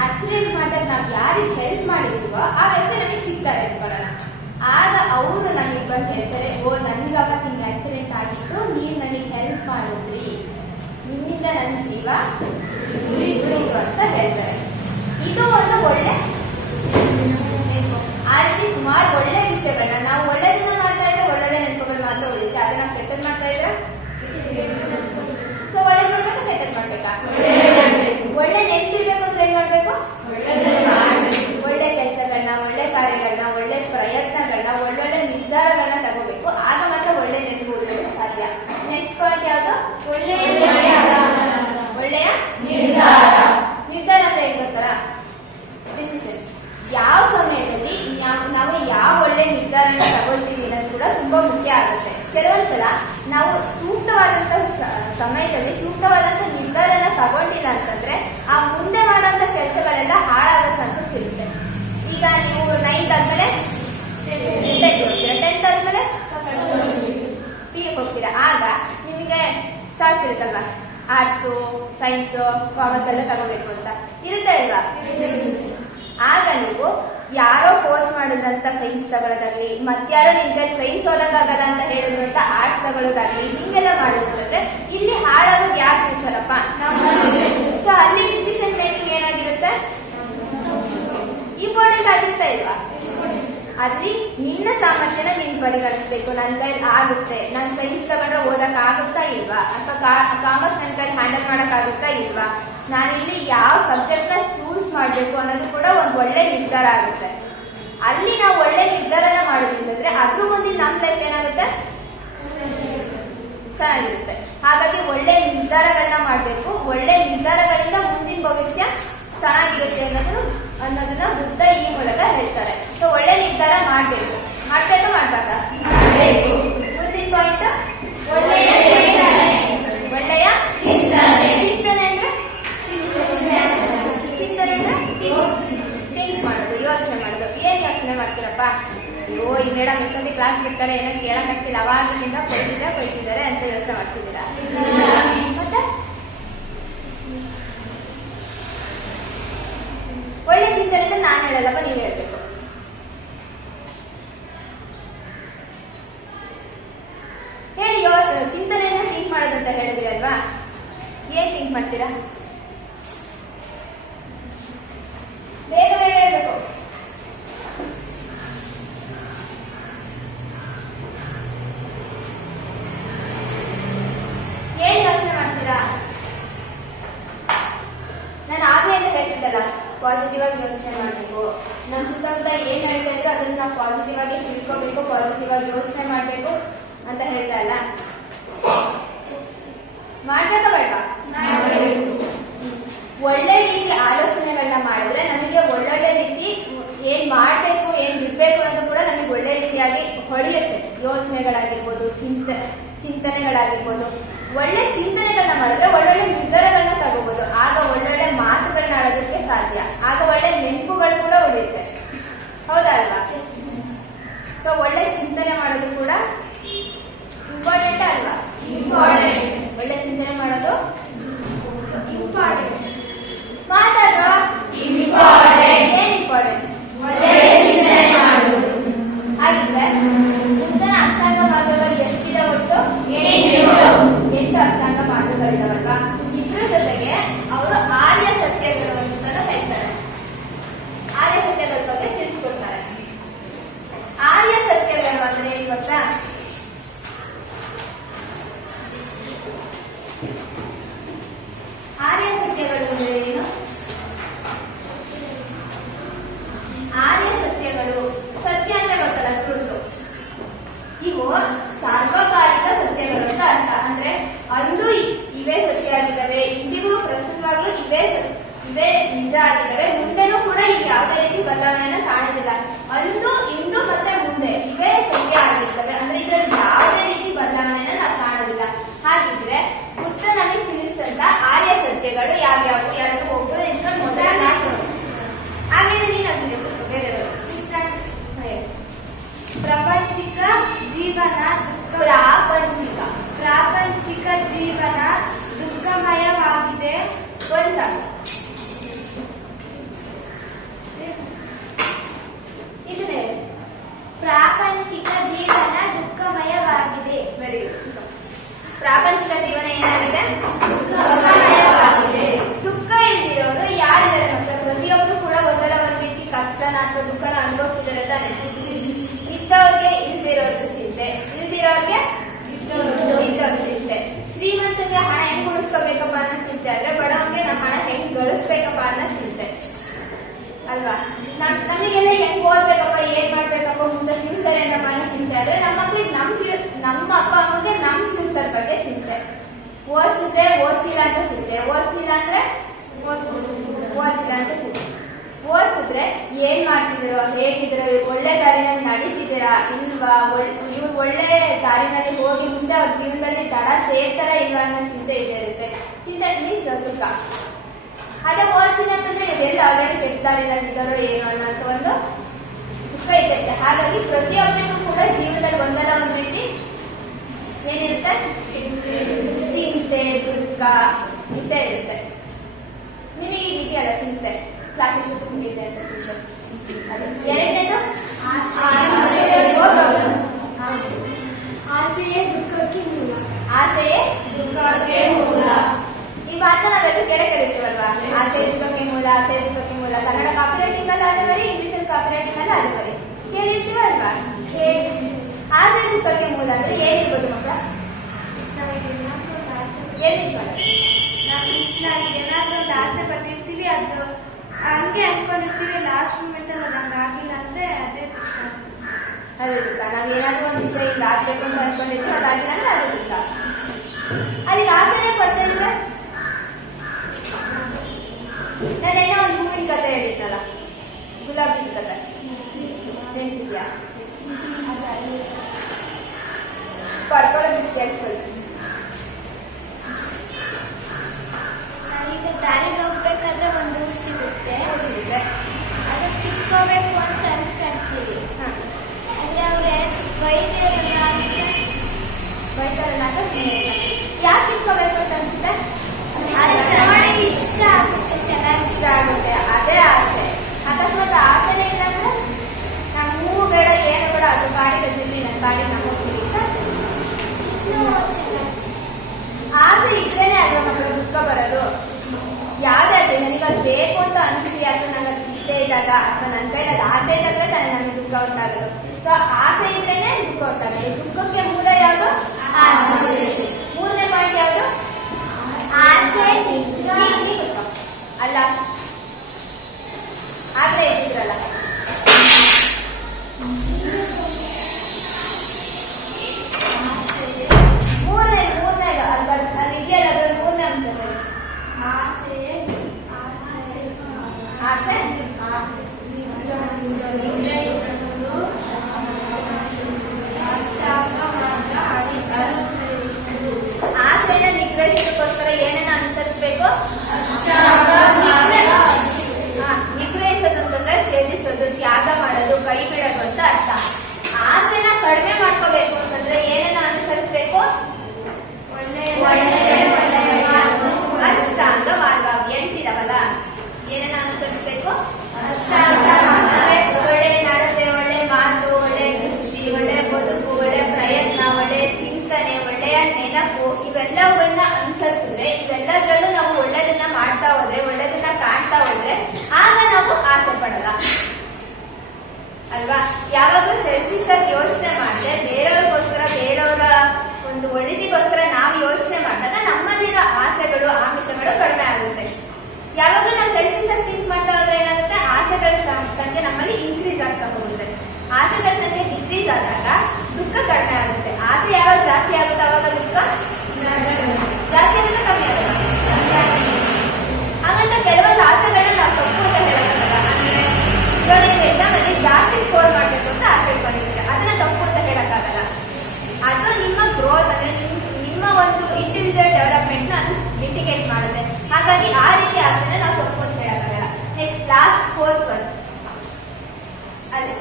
ಆಕ್ಸಿಡೆಂಟ್ ಮಾಡಿದಾಗ ನಾವು ಯಾರಿಗೆ ಹೆಲ್ಪ್ ಮಾಡಿರ್ತೀವೋ ಆ ವ್ಯಕ್ತಿ ನಮಗೆ ಸಿಗ್ತಾರೆ ಇಟ್ಕೊಳ್ಳೋಣ, ಆಗ ಅವರು ನಮಗೆ ಬಂದು ಹೇಳ್ತಾರೆ, ಓ ನನ್ಗೆ ಅವತ್ತು ಹಿಂಗೆ ಆಕ್ಸಿಡೆಂಟ್ ಆಗಿತ್ತು, ನೀವು ನನಗೆ ಹೆಲ್ಪ್ ಮಾಡಿದ್ರಿ, ನಿಮ್ಮಿಂದ ನನ್ನ ಜೀವ ಉಳಿತು ಅಂತ ಹೇಳ್ತಾರೆ. ಇದು ಒಂದು ಒಳ್ಳೆ ಆ ರೀತಿ ಸುಮಾರು ಒಳ್ಳೆ ವಿಷಯಗಳನ್ನ ನಾವು ಒಳ್ಳೆದನ್ನ ಮಾಡ್ತಾ ಇದ್ರೆ ಒಳ್ಳೆ ನೆನಪುಗಳು ಮಾತ್ರ ಉಳಿಯುತ್ತೆ. ಅದೇ ನಾವು ಕೆಟ್ಟದ್ ಮಾಡ್ತಾ ಇದ್ರೆ ಸೊ ಒಳ್ಳೇದ್ ಮಾಡ್ಬೇಕಾ ಕೆಟ್ಟದ್ ಮಾಡ್ಬೇಕಾ? ಒಳ್ಳೆ ನೆನಪಿರ್ಬೇಕು ಅಂದ್ರೆ ಏನ್ ಮಾಡ್ಬೇಕು? ಒಳ್ಳೆ ಕೆಲಸಗಳನ್ನ, ಒಳ್ಳೆ ಕಾರ್ಯಗಳನ್ನ, ಒಳ್ಳೆ ಪ್ರಯತ್ನಗಳನ್ನ, ಒಳ್ಳೊಳ್ಳೆ ನಿರ್ಧಾರಗಳನ್ನ ತಗೋಬೇಕು, ಆಗ ಮಾತ್ರ ಒಳ್ಳೆ ನೆನಪು ಉಳಿಯೋದು ಸಾಧ್ಯ. ನೆಕ್ಸ್ಟ್ ಪಾಯಿಂಟ್ ಯಾವುದು? ಒಳ್ಳೆಯ ನಿರ್ಧಾರ ಅಂದ್ರೆ ಏನ್ ಗೊತ್ತಾರ? ಡಿಸಿಷನ್. ಯಾವ ಸಮಯದಲ್ಲಿ ನಾವು ಯಾವ ಒಳ್ಳೆ ನಿರ್ಧಾರನ ತಗೊಳ್ತೀವಿ ಅನ್ನೋದು ಕೂಡ ತುಂಬಾ ಮುಖ್ಯ ಆಗುತ್ತೆ. ಕೆಲವೊಂದ್ಸಲ ನಾವು ಸೂಕ್ತವಾದಂತ ಸಮಯದಲ್ಲಿ ಸೂಕ್ತವಾದಂತ ನಿರ್ಧಾರನ ತಗೊಂಡಿಲ್ಲ ಅಂತಂದ್ರೆ ಆ ಮುಂದೆ ಮಾಡುವಂತ ಕೆಲಸಗಳೆಲ್ಲ ಹಾಳಾಗೋ ಚಾನ್ಸಸ್ ಇರುತ್ತೆ. ಈಗ ನೀವು 9th ಆದ್ಮೇಲೆ 10th ಹೋಗ್ತೀರಾ, 10th ಆದ್ಮೇಲೆ PU ಹೋಗ್ತೀರಾ, ಆಗ ನಿಮಗೆ ಚಾಯ್ಸ್ ಇರುತ್ತಲ್ವಾ, ಆರ್ಟ್ಸು, ಸೈನ್ಸು, ಕಾಮರ್ಸ್ ಎಲ್ಲ ತಗೋಬೇಕು ಅಂತ ಇರುತ್ತೆ ಅಲ್ವಾ? ಆಗ ನೀವು ಯಾರೋ ಫೋರ್ಸ್ ಮಾಡಿದ್ರಂತ ಸೈನ್ಸ್ ತಗೊಳ್ಳೋದಾಗ್ಲಿ, ಮತ್ತಾರೋ ನಿಮ್ಗೆ ಸೈನ್ಸ್ ಓದಕ್ಕಾಗಲ್ಲ ಅಂತ ಹೇಳಿದ್ರಂತ ಆರ್ಟ್ಸ್ ತಗೊಳ್ಳೋದಾಗ್ಲಿ, ಹಿಂಗೆಲ್ಲ ಮಾಡಿದ್ರೆ ಇಲ್ಲಿ ಹಾಳಾಗೋದು ಯಾರು ಫ್ಯೂಚರ್ ಅಪ್ಪ? ಸೊ ಅಲ್ಲಿ ಡಿಸಿಷನ್ ಮೇಕಿಂಗ್ ಏನಾಗಿರುತ್ತೆ, ಇಂಪಾರ್ಟೆಂಟ್ ಆಗಿರ್ತಾ ಇಲ್ವಾ? ಅಲ್ಲಿ ನಿನ್ನ ಸಾಮರ್ಥ್ಯನ ನೀನ್ ಪರಿಗಣಿಸ್ಬೇಕು. ನನ್ನ ಕೈಲಿ ಆಗುತ್ತೆ, ನಾನು ಸೈನ್ಸ್ ತಗೊಂಡ್ರೆ ಓದಕ್ ಆಗುತ್ತಾ ಇಲ್ವಾ, ಅಥವಾ ಕಾಮರ್ಸ್ ನನ್ನ ಕೈಲಿ ಹ್ಯಾಂಡಲ್ ಮಾಡಕ್ ಆಗುತ್ತಾ ಇಲ್ವಾ, ನಾನಿಲ್ಲಿ ಯಾವ ಸಬ್ಜೆಕ್ಟ್ ನ ಚೂಸ್ ಮಾಡ್ಬೇಕು ಅನ್ನೋದು ಕೂಡ ಒಂದು ಒಳ್ಳೆ ನಿರ್ಧಾರ ಆಗುತ್ತೆ. ಅಲ್ಲಿ ನಾವು ಒಳ್ಳೆ ನಿರ್ಧಾರನ ಮಾಡೋದಿದ್ರೆ ಅದ್ರ ಮುಂದಿನ ನಮ್ಮ ಲೈಫ್ ಏನಾಗುತ್ತೆ, ಚೆನ್ನಾಗಿರುತ್ತೆ. ಹಾಗಾಗಿ ಒಳ್ಳೆ ನಿರ್ಧಾರಗಳನ್ನ ಮಾಡ್ಬೇಕು, ಒಳ್ಳೆ ನಿರ್ಧಾರಗಳಿಂದ ಮುಂದಿನ ಭವಿಷ್ಯ ಚೆನ್ನಾಗಿರುತ್ತೆ ಅನ್ನೋದನ್ನ ಬುದ್ಧ ಈ ಮೂಲಕ ಹೇಳ್ತಾರೆ. ಸೊ ಒಳ್ಳೆ ನಿರ್ಧಾರ ಮಾಡ್ಬೇಕಾ ಮಾಡ್ಬಾರ್ದಾ? ಮುಂದಿನ ಪಾಯಿಂಟ್ ಒಳ್ಳೆಯ ಚಿಂತನೆ ಅಂದ್ರೆ ಥಿಂಕ್ ಮಾಡೋದು, ಯೋಚನೆ ಮಾಡೋದು. ಏನ್ ಯೋಚನೆ ಮಾಡ್ತೀರಪ್ಪ? ಅಯ್ಯೋ ಈ ಮೇಡಮ್ ಎಷ್ಟೊಂದು ಕ್ಲಾಸ್ ಬಿಡ್ತಾರೆ, ಏನೋ ಕೇಳಕ್ ಆಗ್ತಿಲ್ಲ, ಅವಾಗಿಂದ ಕೊಯ್ತಿದ್ದಾರೆ ಅಂತ ಯೋಚನೆ ಮಾಡ್ತಿದ್ದೀರಾ? ಮತ್ತೆ ಒಳ್ಳೆ ಚಿಂತನೆ ನಾನು ಹೇಳಲ್ಲಪ್ಪ, ನೀವು ಹೇಳ್ಬೇಕು. ಹೇಳಿ, ಚಿಂತನೆಯನ್ನ ಥಿಂಕ್ ಮಾಡೋದಂತ ಹೇಳಿದ್ರಿ ಅಲ್ವಾ? ಏನ್ ಥಿಂಕ್ ಮಾಡ್ತೀರಾ? ಬೇಗ ಹೇಳ್ಬೇಕು. ಏನ್ ಯೋಚನೆ ಮಾಡ್ತೀರಾ? ನಾನು ಆಗ್ಲೇ ಅಂತ ಹೇಳ್ತಿದ್ದಲ್ಲ, ಪಾಸಿಟಿವ್ ಆಗಿ ಯೋಚನೆ ಮಾಡಬೇಕು. ನಮ್ಮ ಸುತ್ತಮುತ್ತ ಏನ್ ಹೇಳ್ತಾ ಇದ್ರು ಅದನ್ನ ನಾವು ಪಾಸಿಟಿವ್ ಆಗಿ ತಿಳ್ಕೋಬೇಕು, ಪಾಸಿಟಿವ್ ಆಗಿ ಯೋಚನೆ ಮಾಡ್ಬೇಕು ಅಂತ ಹೇಳ್ತಾ ಇಲ್ಲ? ಮಾಡ್ಬೇಕಾ ಬೇಡವಾ? ಒಳ್ಳೆ ರೀತಿ ಆಲೋಚನೆಗಳನ್ನ ಮಾಡಿದ್ರೆ ನಮಗೆ ಆಗಿರ್ಬೋದು. ಒಳ್ಳೆ ಚಿಂತನೆಗಳನ್ನ ಮಾಡಿದ್ರೆ ಒಳ್ಳೊಳ್ಳೆ ನಿರ್ಧಾರಗಳನ್ನ ತಗೋಬಹುದು. ಆಗ ಒಳ್ಳೊಳ್ಳೆ ಮಾತುಗಳನ್ನ ಆಡೋದಕ್ಕೆ ಸಾಧ್ಯ. ಆಗ ಒಳ್ಳೆ ನೆನಪುಗಳು ಕೂಡ ಉಳಿಯುತ್ತೆ. ಹೌದಲ್ವಾ? ಸೊ ಒಳ್ಳೆ ಚಿಂತನೆ ಮಾಡೋದು ಕೂಡ ಇಂಪಾರ್ಟೆಂಟ್ ಅಲ್ವಾ? ಒಳ್ಳೆ ಚಿಂತನೆ ಮಾಡೋದು ಇಂಪಾರ್ಟೆಂಟ್. ಮಾತಾಡುವ ಏನ್ ಇಂಪಾರ್ಟೆಂಟ್? ಹಾಗಿದ್ರೆ ಬುದ್ಧನ ಅಷ್ಟಾಂಗ ಮಾರ್ಗಗಳು ಎಷ್ಟಿದೆ? ಒಟ್ಟು 8 ಅಷ್ಟಾಂಗ ಮಾರ್ಗಗಳಿದಾವಲ್ವಾ? ಇದ್ರ ಜೊತೆಗೆ ಅವರು ಆರ್ಯ ಸತ್ಯಗಳು ಅಂತ ಹೇಳ್ತಾರೆ. ಆರ್ಯ ಸತ್ಯಗಳ ಬಗ್ಗೆ ತಿಳಿಸ್ಕೊಡ್ತಾರೆ. ಆರ್ಯ ಸತ್ಯಗಳು ಅಂದ್ರೆ ಏನ್ ಗೊತ್ತಾ? ಆರ್ಯ ಸತ್ಯಗಳು ಅಂದ್ರೆ ಏನು? ಆರ್ಯ ಸತ್ಯಗಳು, ಸತ್ಯ ಅಂದ್ರೆ ಗೊತ್ತಲ್ಲ, ಟ್ರೂತ್. ಇವು ಸಾರ್ವಕಾಲಿಕ ಸತ್ಯಗಳು ಅಂತ ಅರ್ಥ. ಅಂದ್ರೆ ಅಂದು ಇವೇ ಸತ್ಯ ಆಗಿದ್ದಾವೆ, ಇಂದಿಗೂ ಪ್ರಸ್ತುತವಾಗ್ಲೂ ಇವೇ ನಿಜ ಆಗಿದ್ದಾವೆ, ಮುಂದೆನೂ ಕೂಡ ಈಗ ಯಾವುದೇ ರೀತಿ ಬದಲಾವಣೆಯನ್ನ ಕಾಣೋದಿಲ್ಲ. ಅಂದು, ಇಂದು ಮತ್ತೆ ಮುಂದೆ ಇವೇ ಸತ್ಯ ಆಗಿರ್ತವೆ. ಅಂದ್ರೆ ಇದರಲ್ಲಿ ಯಾವುದೇ ರೀತಿ ಬದಲಾವಣೆಯನ್ನ ನಾವು ಕಾಣೋದಿಲ್ಲ. ಹಾಗಿದ್ರೆ ಬುದ್ಧ ನಮಗೆ ತಿಳಿಸಿದಂತ ಆರ್ಯ ಸತ್ಯಗಳು ಯಾವ್ಯಾವು? ಯಾರು ಹೋಗೋದು ಇದ್ರಲ್ಲಿ ಮೊದಲ 4. ಹಾಗೇನೆ ನೀನು ಅದನ್ನ ಬೇರೆಯವರು ಪ್ರಾಪಂಚಿಕ ಜೀವನ ಪ್ರಾಪಂಚಿಕ ಜೀವನ ದುಃಖಮಯವಾಗಿದೆ. ಒಂದ್ ಸಾಕು. ಇದನ್ನೇ ಪ್ರಾಪಂಚಿಕ ಜೀವನ ದುಃಖಮಯವಾಗಿದೆ. Very good. ಪ್ರಾಪಂಚಿಕ ಜೀವನ ಏನಾಗಿದೆ? ದುಃಖಮಯವಾಗಿದೆ. ದುಃಖ ಇಲ್ದಿರೋರು ಯಾರಿದ್ದಾರೆ ಮಕ್ಕಳು? ಪ್ರತಿಯೊಬ್ಬರು ಕೂಡ ಒಂದಲ್ಲ ಒಂದ್ ರೀತಿ ಕಷ್ಟನ ಅಥವಾ ದುಃಖನ ಅನುಭವಿಸ್ತಿದ್ದಾರೆ ತಾನೆ. ಇದ್ದವ್ರಿಗೆ ಇಲ್ದಿರೋದು ಚಿಂತೆ, ಇಲ್ದಿರೋರ್ಗೆ ಇದ್ದವ್ರ ಚಿಂತೆ. ಶ್ರೀಮಂತರಿಗೆ ಹಣ ಹೆಂಗ್ ಉಳಿಸ್ಕೋಬೇಕಪ್ಪ ಅನ್ನೋ ಚಿಂತೆ ಆದ್ರೆ ಬಡವರಿಗೆ ನಮ್ಮ ಹಣ ಹೆಂಗ್ ಗಳಿಸ್ಬೇಕಪ್ಪ ಅನ್ನೋ ಚಿಂತೆ ಅಲ್ವಾ? ನಮಗೆಲ್ಲ ಹೆಂಗ್ ಓದ್ಬೇಕಪ್ಪ, ಏನ್ ಮಾಡ್ಬೇಕಪ್ಪ, ಮುಂದೆ ಫ್ಯೂಚರ್ ಏನಪ್ಪ ಅನ್ನೋ ಚಿಂತೆ ಆದ್ರೆ ನಮ್ಮ ಮಕ್ಳಿಗೆ ನಮ್ಮ ಅಪ್ಪ ಅಮ್ಮಗೆ ನಮ್ ಫ್ಯೂಚರ್ ಬಗ್ಗೆ ಚಿಂತೆ. ಓದಿಸಿದ್ರೆ ಓದಿಸಿಲ್ಲ ಅಂತ ಚಿಂತೆ, ಓದಿಸಿಲ್ಲ ಅಂದ್ರೆ ಓದಿಸಿಲ್ಲ ಅಂತ ಚಿಂತೆ. ಓದಿಸಿದ್ರೆ ಏನ್ ಮಾಡ್ತಿದ್ದೀರೋ, ಹೇಗಿದ್ದೀರೋ, ಒಳ್ಳೆ ದಾರಿನಲ್ಲಿ ನಡೀತಿದ್ದೀರಾ ಇಲ್ವಾ, ಇವ್ರು ಒಳ್ಳೆ ದಾರಿನಲ್ಲಿ ಹೋಗಿ ಮುಂದೆ ಅವ್ರ ಜೀವನದಲ್ಲಿ ದಡ ಸೇರ್ತಾರ ಇಲ್ವಾ ಅನ್ನೋ ಚಿಂತೆ ಇದ್ದೇ ಇರುತ್ತೆ. ಚಿಂತೆ ಮೀನ್ಸ್ ದುಃಖ. ಅದೇ ಓದಿಸಿಲ್ಲ ಅಂತಂದ್ರೆ ಎಲ್ಲ ಆಲ್ರೆಡಿ ಕೆಟ್ಟ ದಾರಿನಲ್ಲಿ ಇದ್ದಾರೋ ಏನೋ ಅನ್ನೋಂಥ ಒಂದು ದುಃಖ ಇರುತ್ತೆ. ಹಾಗಾಗಿ ಪ್ರತಿಯೊಬ್ಬರಿಗೂ ಕೂಡ ಜೀವನದಲ್ಲಿ ಒಂದಲ್ಲ ಒಂದ್ ರೀತಿ ಏನಿರುತ್ತೆ? ಚಿಂತೆ, ದುಃಖ ಇದ್ದೇ ಇರುತ್ತೆ. ನಿಮಗೆ ಈ ರೀತಿ ಅಲ್ಲ ಚಿಂತೆ, ಕ್ಲಾಸಸ್ ಮುಗಿದೆ ಅಂತ ಚಿಂತೆ. ಎರಡನೇದು ಆಸೆಯೇ ದುಃಖಕ್ಕೆ ಮೂಲ. ಆಸೆಯೇ ದುಃಖಕ್ಕೆ ಮೂಲ. ಈ ಮಾತನ್ನ ನಾವೆಲ್ಲ ಕೆಡೆ ಕರೀತೀವಲ್ವಾ? ಆಸೆ ದುಃಖಕ್ಕೆ ಮೂಲ, ಆಸೆ ದುಃಖಕ್ಕೆ ಮೂಲ. ಕನ್ನಡ ಕಾಪಿರೈಟಿಂಗ್ ಅಲ್ಲಿ ಅದೇ ಬರೀ, ಇಂಗ್ಲಿಷ್ ಕಾಪಿರೈಟಿಂಗ್ ಅಲ್ಲಿ ಅದೇ ಬರೀ. ಕೇಳಿರ್ತೀವಲ್ವಾ? ಆಸೆ ದುಃಖಕ್ಕೆ ಮೂಲ ಅಂದ್ರೆ ಏನಿರ್ಬೋದು ಮಕ್ಕಳ? ಏನಿರ್ಬೋದು? ಏನಾದ್ರೂ ಒಂದು ಆಸೆ ಪಟ್ಟಿರ್ತೀವಿ, ಅದು ಹಂಗೆ ಅನ್ಕೊಂಡಿರ್ತೀವಿ, ಲಾಸ್ಟ್ ಮೂಮೆಂಟ್ ಅಲ್ಲಿ ನಂಗೆ ಆಗಿಲ್ಲ ಅಂದ್ರೆ ಅದೇ ದುಃಖ. ನಾವೇನಾದ್ರೂ ಒಂದು ವಿಷಯ ಈಗ ಆಗ್ಬೇಕು ಅಂತ ಅನ್ಕೊಂಡಿರ್ತೀವಿ, ಅದಾಗಿಲ್ಲ ಅಂದ್ರೆ ಅದೇ ದುಃಖ. ಅದಕ್ಕೆ ಆಸೆನೇ ಪಡ್ತಾ ಇದ್ರೆ ನಾನೇನೋ ಒಂದು ಹೂವಿನ ಕತೆ ಹೇಳಿದ್ನಲ್ಲ, ಗುಲಾಬಿ ಕತೆ ನೆನಪಿದ್ಯಾ? ಪಡ್ಕೊಳ್ಳೋದು ಕೇಳಿಸ್ಕೊಳ್ಳಿ. ನಾವೀಗ ದಾರಿಗೆ ಹೋಗ್ಬೇಕಾದ್ರೆ ಒಂದು ಹೂ ಸಿಗುತ್ತೆ, ಅದು ಕಿತ್ಕೋಬೇಕು ಅಂತ ಅನ್ಕೊಂತೀವಿ. ಆದ್ರೆ ಅವ್ರೆ ಬೈತಾರಲ್ಲ ಅಂತ ಸುಮ್ಮನೆ ಯಾಕೆ ಕಿತ್ಕೋಬೇಕು ಅಂತ ಅನ್ಸುತ್ತೆ? ಅಲ್ವಾ? ಯಾವಾಗಲೂ ಸೆಲ್ಫಿಶ್ ಆಗಿ ಯೋಚನೆ ಮಾಡಿದ್ರೆ ಬೇರೆಯವ್ರಿಗೋಸ್ಕರ ಬೇರೆಯವರ ಒಂದು ಒಳಿತಿಗೋಸ್ಕರ ನಾವು ಯೋಚನೆ ಮಾಡಿದಾಗ ನಮ್ಮಲ್ಲಿರೋ ಆಸೆಗಳು ಆಮಿಷಗಳು ಕಡಿಮೆ ಆಗುತ್ತೆ. ಯಾವಾಗಲೂ ನಾವು ಸೆಲ್ಫಿಶ್ ಆಗಿ ಥಿಂಕ್ ಮಾಡ್ತಾ ಹೋದ್ರೆ ಏನಾಗುತ್ತೆ, ಆಸೆಗಳ ಸಂಖ್ಯೆ ನಮ್ಮಲ್ಲಿ ಇನ್ಕ್ರೀಸ್ ಆಗ್ತಾ ಹೋಗುತ್ತೆ. ಆಸೆಗಳ ಸಂಖ್ಯೆ ಡಿಕ್ರೀಸ್ ಆದಾಗ ದುಃಖ ಕಡಿಮೆ ಆಗುತ್ತೆ. ಆಸೆ ಯಾವಾಗ ಜಾಸ್ತಿ ಆಗುತ್ತೆ ಅವಾಗ ದುಃಖ ಜಾಸ್ತಿ ಆಗುತ್ತೆ, ಕಮ್ಮಿ ಆಗುತ್ತೆ. ಹಾಗಂತ ಕೆಲವೊಂದು ಆಸೆಗಳನ್ನ ನಾವು ತಪ್ಪು ಅಂತ ಹೇಳೋಕ್ಕಾಗಲ್ಲ. ಅಂದ್ರೆ ಇವಾಗ ಎಕ್ಸಾಮ್ ಅಲ್ಲಿ ಜಾಸ್ತಿ ಸ್ಕೋರ್ ಮಾಡ್ಬೇಕು ಅಂತ ಆಸೆ ಇಟ್ಕೊಂಡಿರ್ತೀರ, ಅದನ್ನ ತಪ್ಪು ಅಂತ ಹೇಳಕ್ಕಾಗಲ್ಲ. ಅದು ನಿಮ್ಮ ಗ್ರೋತ್ ಅಂದ್ರೆ ನಿಮ್ಮ ಒಂದು ಇಂಡಿವಿಜುವಲ್ ಡೆವಲಪ್ಮೆಂಟ್ ನ ಅದು ಇಂಡಿಕೇಟ್ ಮಾಡುತ್ತೆ. ಹಾಗಾಗಿ ಆ ರೀತಿ ಆಸೆನ ನಾವು ತಪ್ಪು ಅಂತ ಹೇಳಕ್ಕಾಗಲ್ಲ. ನೆಕ್ಸ್ಟ್ ಲಾಸ್ಟ್ ಫೋರ್ತ್ ಒನ್ ಅದೇ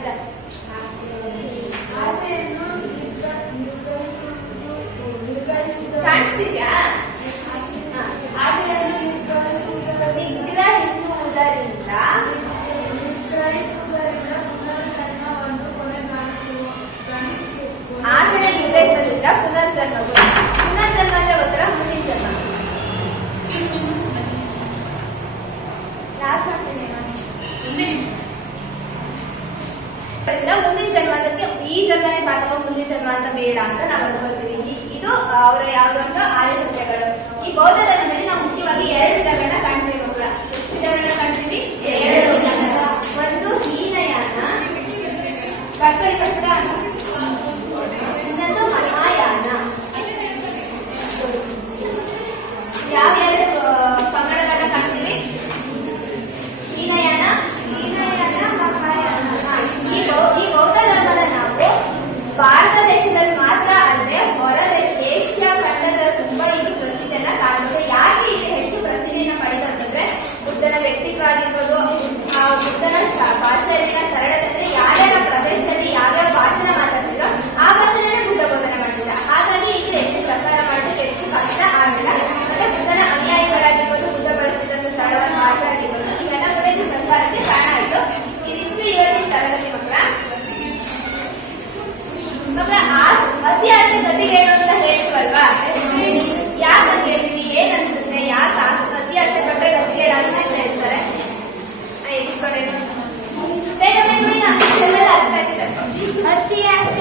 ಕಾಣಿಸ್ತಿದ್ಯಾ? ನಿಗ್ರಹಿಸುವುದರಿಂದ ಆಸೆನ ನಿಗ್ರಹಿಸೋದ್ರಿಂದ ಪುನರ್ಜನ್ಮಗಳು. ಪುನರ್ಜನ್ಮ ಅಂದ್ರೆ ಗೊತ್ತರ ಮುಂದಿನ ಜನ್ಮ. ಲಾಸ್ಟ್ ಮಾಡ್ತೀನಿ ಮುಂದಿನ ಜನ್ಮ ಅದಕ್ಕೆ ಈ ಜನ್ಮನೇ ಸಾಕಪ್ಪ, ಮುಂದಿನ ಜನ್ಮ ಅಂತ ಬೇಡ ಅಂತ ನಾವು ಅನ್ಕೊಳ್ತೀವಿ. ಇದು ಅವರ ಯಾವುದೊಂದು ಆರ್ಯಸತ್ಯಗಳು. ಈ ಬೌದ್ಧ ಧರ್ಮದಲ್ಲಿ ನಾವು ಮುಖ್ಯವಾಗಿ 2 ವಿಧಗಳನ್ನ ಕಾಣ್ತೀವಿ ಮಕ್ಕಳ. ವಿಧಗಳನ್ನ ಕಾಣ್ತೀವಿ 2. ಒಂದು ಹೀನಯಾನ, ಕಕ್ಕಡಿ ಕಟ್ಟಡ, ಇನ್ನೊಂದು ಮಹಾಯಾನ. ಯಾವ 2 ಪಂಗಡಗಳನ್ನ ಕಾಣ್ತೀವಿ? ಹೀನಯಾನ, ಮಹಾಯಾನ. ಈ ಬೌದ್ಧ ಧರ್ಮದ ನಾವು ಭಾರತ ದೇಶದಲ್ಲಿ ಮಾತ್ರ ಅಲ್ಲದೆ ಹೊರ ಏಷ್ಯಾ ಖಂಡದ ತುಂಬಾ ಇದು ಪ್ರಸಿದ್ಧಿಯನ್ನ ಕಾಣಬಹುದು. ಯಾಕೆ ಇದು ಹೆಚ್ಚು ಪ್ರಸಿದ್ಧಿಯನ್ನ ಪಡೆದು ಅಂತಂದ್ರೆ ಬುದ್ಧನ ವ್ಯಕ್ತಿತ್ವ ಆಗಿರ್ಬೋದು, ಬುದ್ಧನ ಭಾಷೆಯಲ್ಲಿನ ಸರಳತೆ. ಅಂದ್ರೆ ಯಾರ್ಯಾರ ಪ್ರದೇಶದಲ್ಲಿ ಯಾವ್ಯಾವ ಭಾಷೆನ ಮಾತಾಡ್ತಿರೋ ಆ ಭಾಷೆನೇ ಬುದ್ಧ ಬೋಧನೆ ಮಾಡ್ತಿದ್ದ. ಹಾಗಾಗಿ ಇದು ಹೆಚ್ಚು ಪ್ರಸಾರ ಮಾಡೋದಕ್ಕೆ ಹೆಚ್ಚು ಕಷ್ಟ ಆಗಿಲ್ಲ. ಮತ್ತೆ ಬುದ್ಧನ ಅನುಯಾಯಿಗಳಾಗಿರ್ಬೋದು, ಬುದ್ಧ ಬಳಸ್ತಿದ್ದಂತ ಸರಳವಾದ ಭಾಷೆ ಆಗಿರ್ಬೋದು, ಇವೆಲ್ಲ ಕೂಡ ಇದು ಸಂಸಾರಕ್ಕೆ ಕಾರಣ ಆಯ್ತು. ಇದಿಷ್ಟು ಇವತ್ತಿನ ತರಗತಿ ಮಕ್ಕಳ. ಅತಿ ಆಸೆ ಗತಿಗೇಡು ಅಂತ ಹೇಳ್ತೀವಲ್ವಾ? ಯಾಕಂತ ಹೇಳ್ತೀವಿ? ಏನ್ ಅನ್ಸುತ್ತೆ? ಯಾಕೆ ಅತಿ ಆಸೆ ಪಟ್ರೆ ಗತಿಗೇಡಾಗುತ್ತೆ ಅಂತ ಹೇಳ್ತಾರೆ? ಬೇಗ ಬೇಗ ಬೇಗ ಅರ್ಥ ಆಗಿದೆ. ಅತಿ ಆಸೆ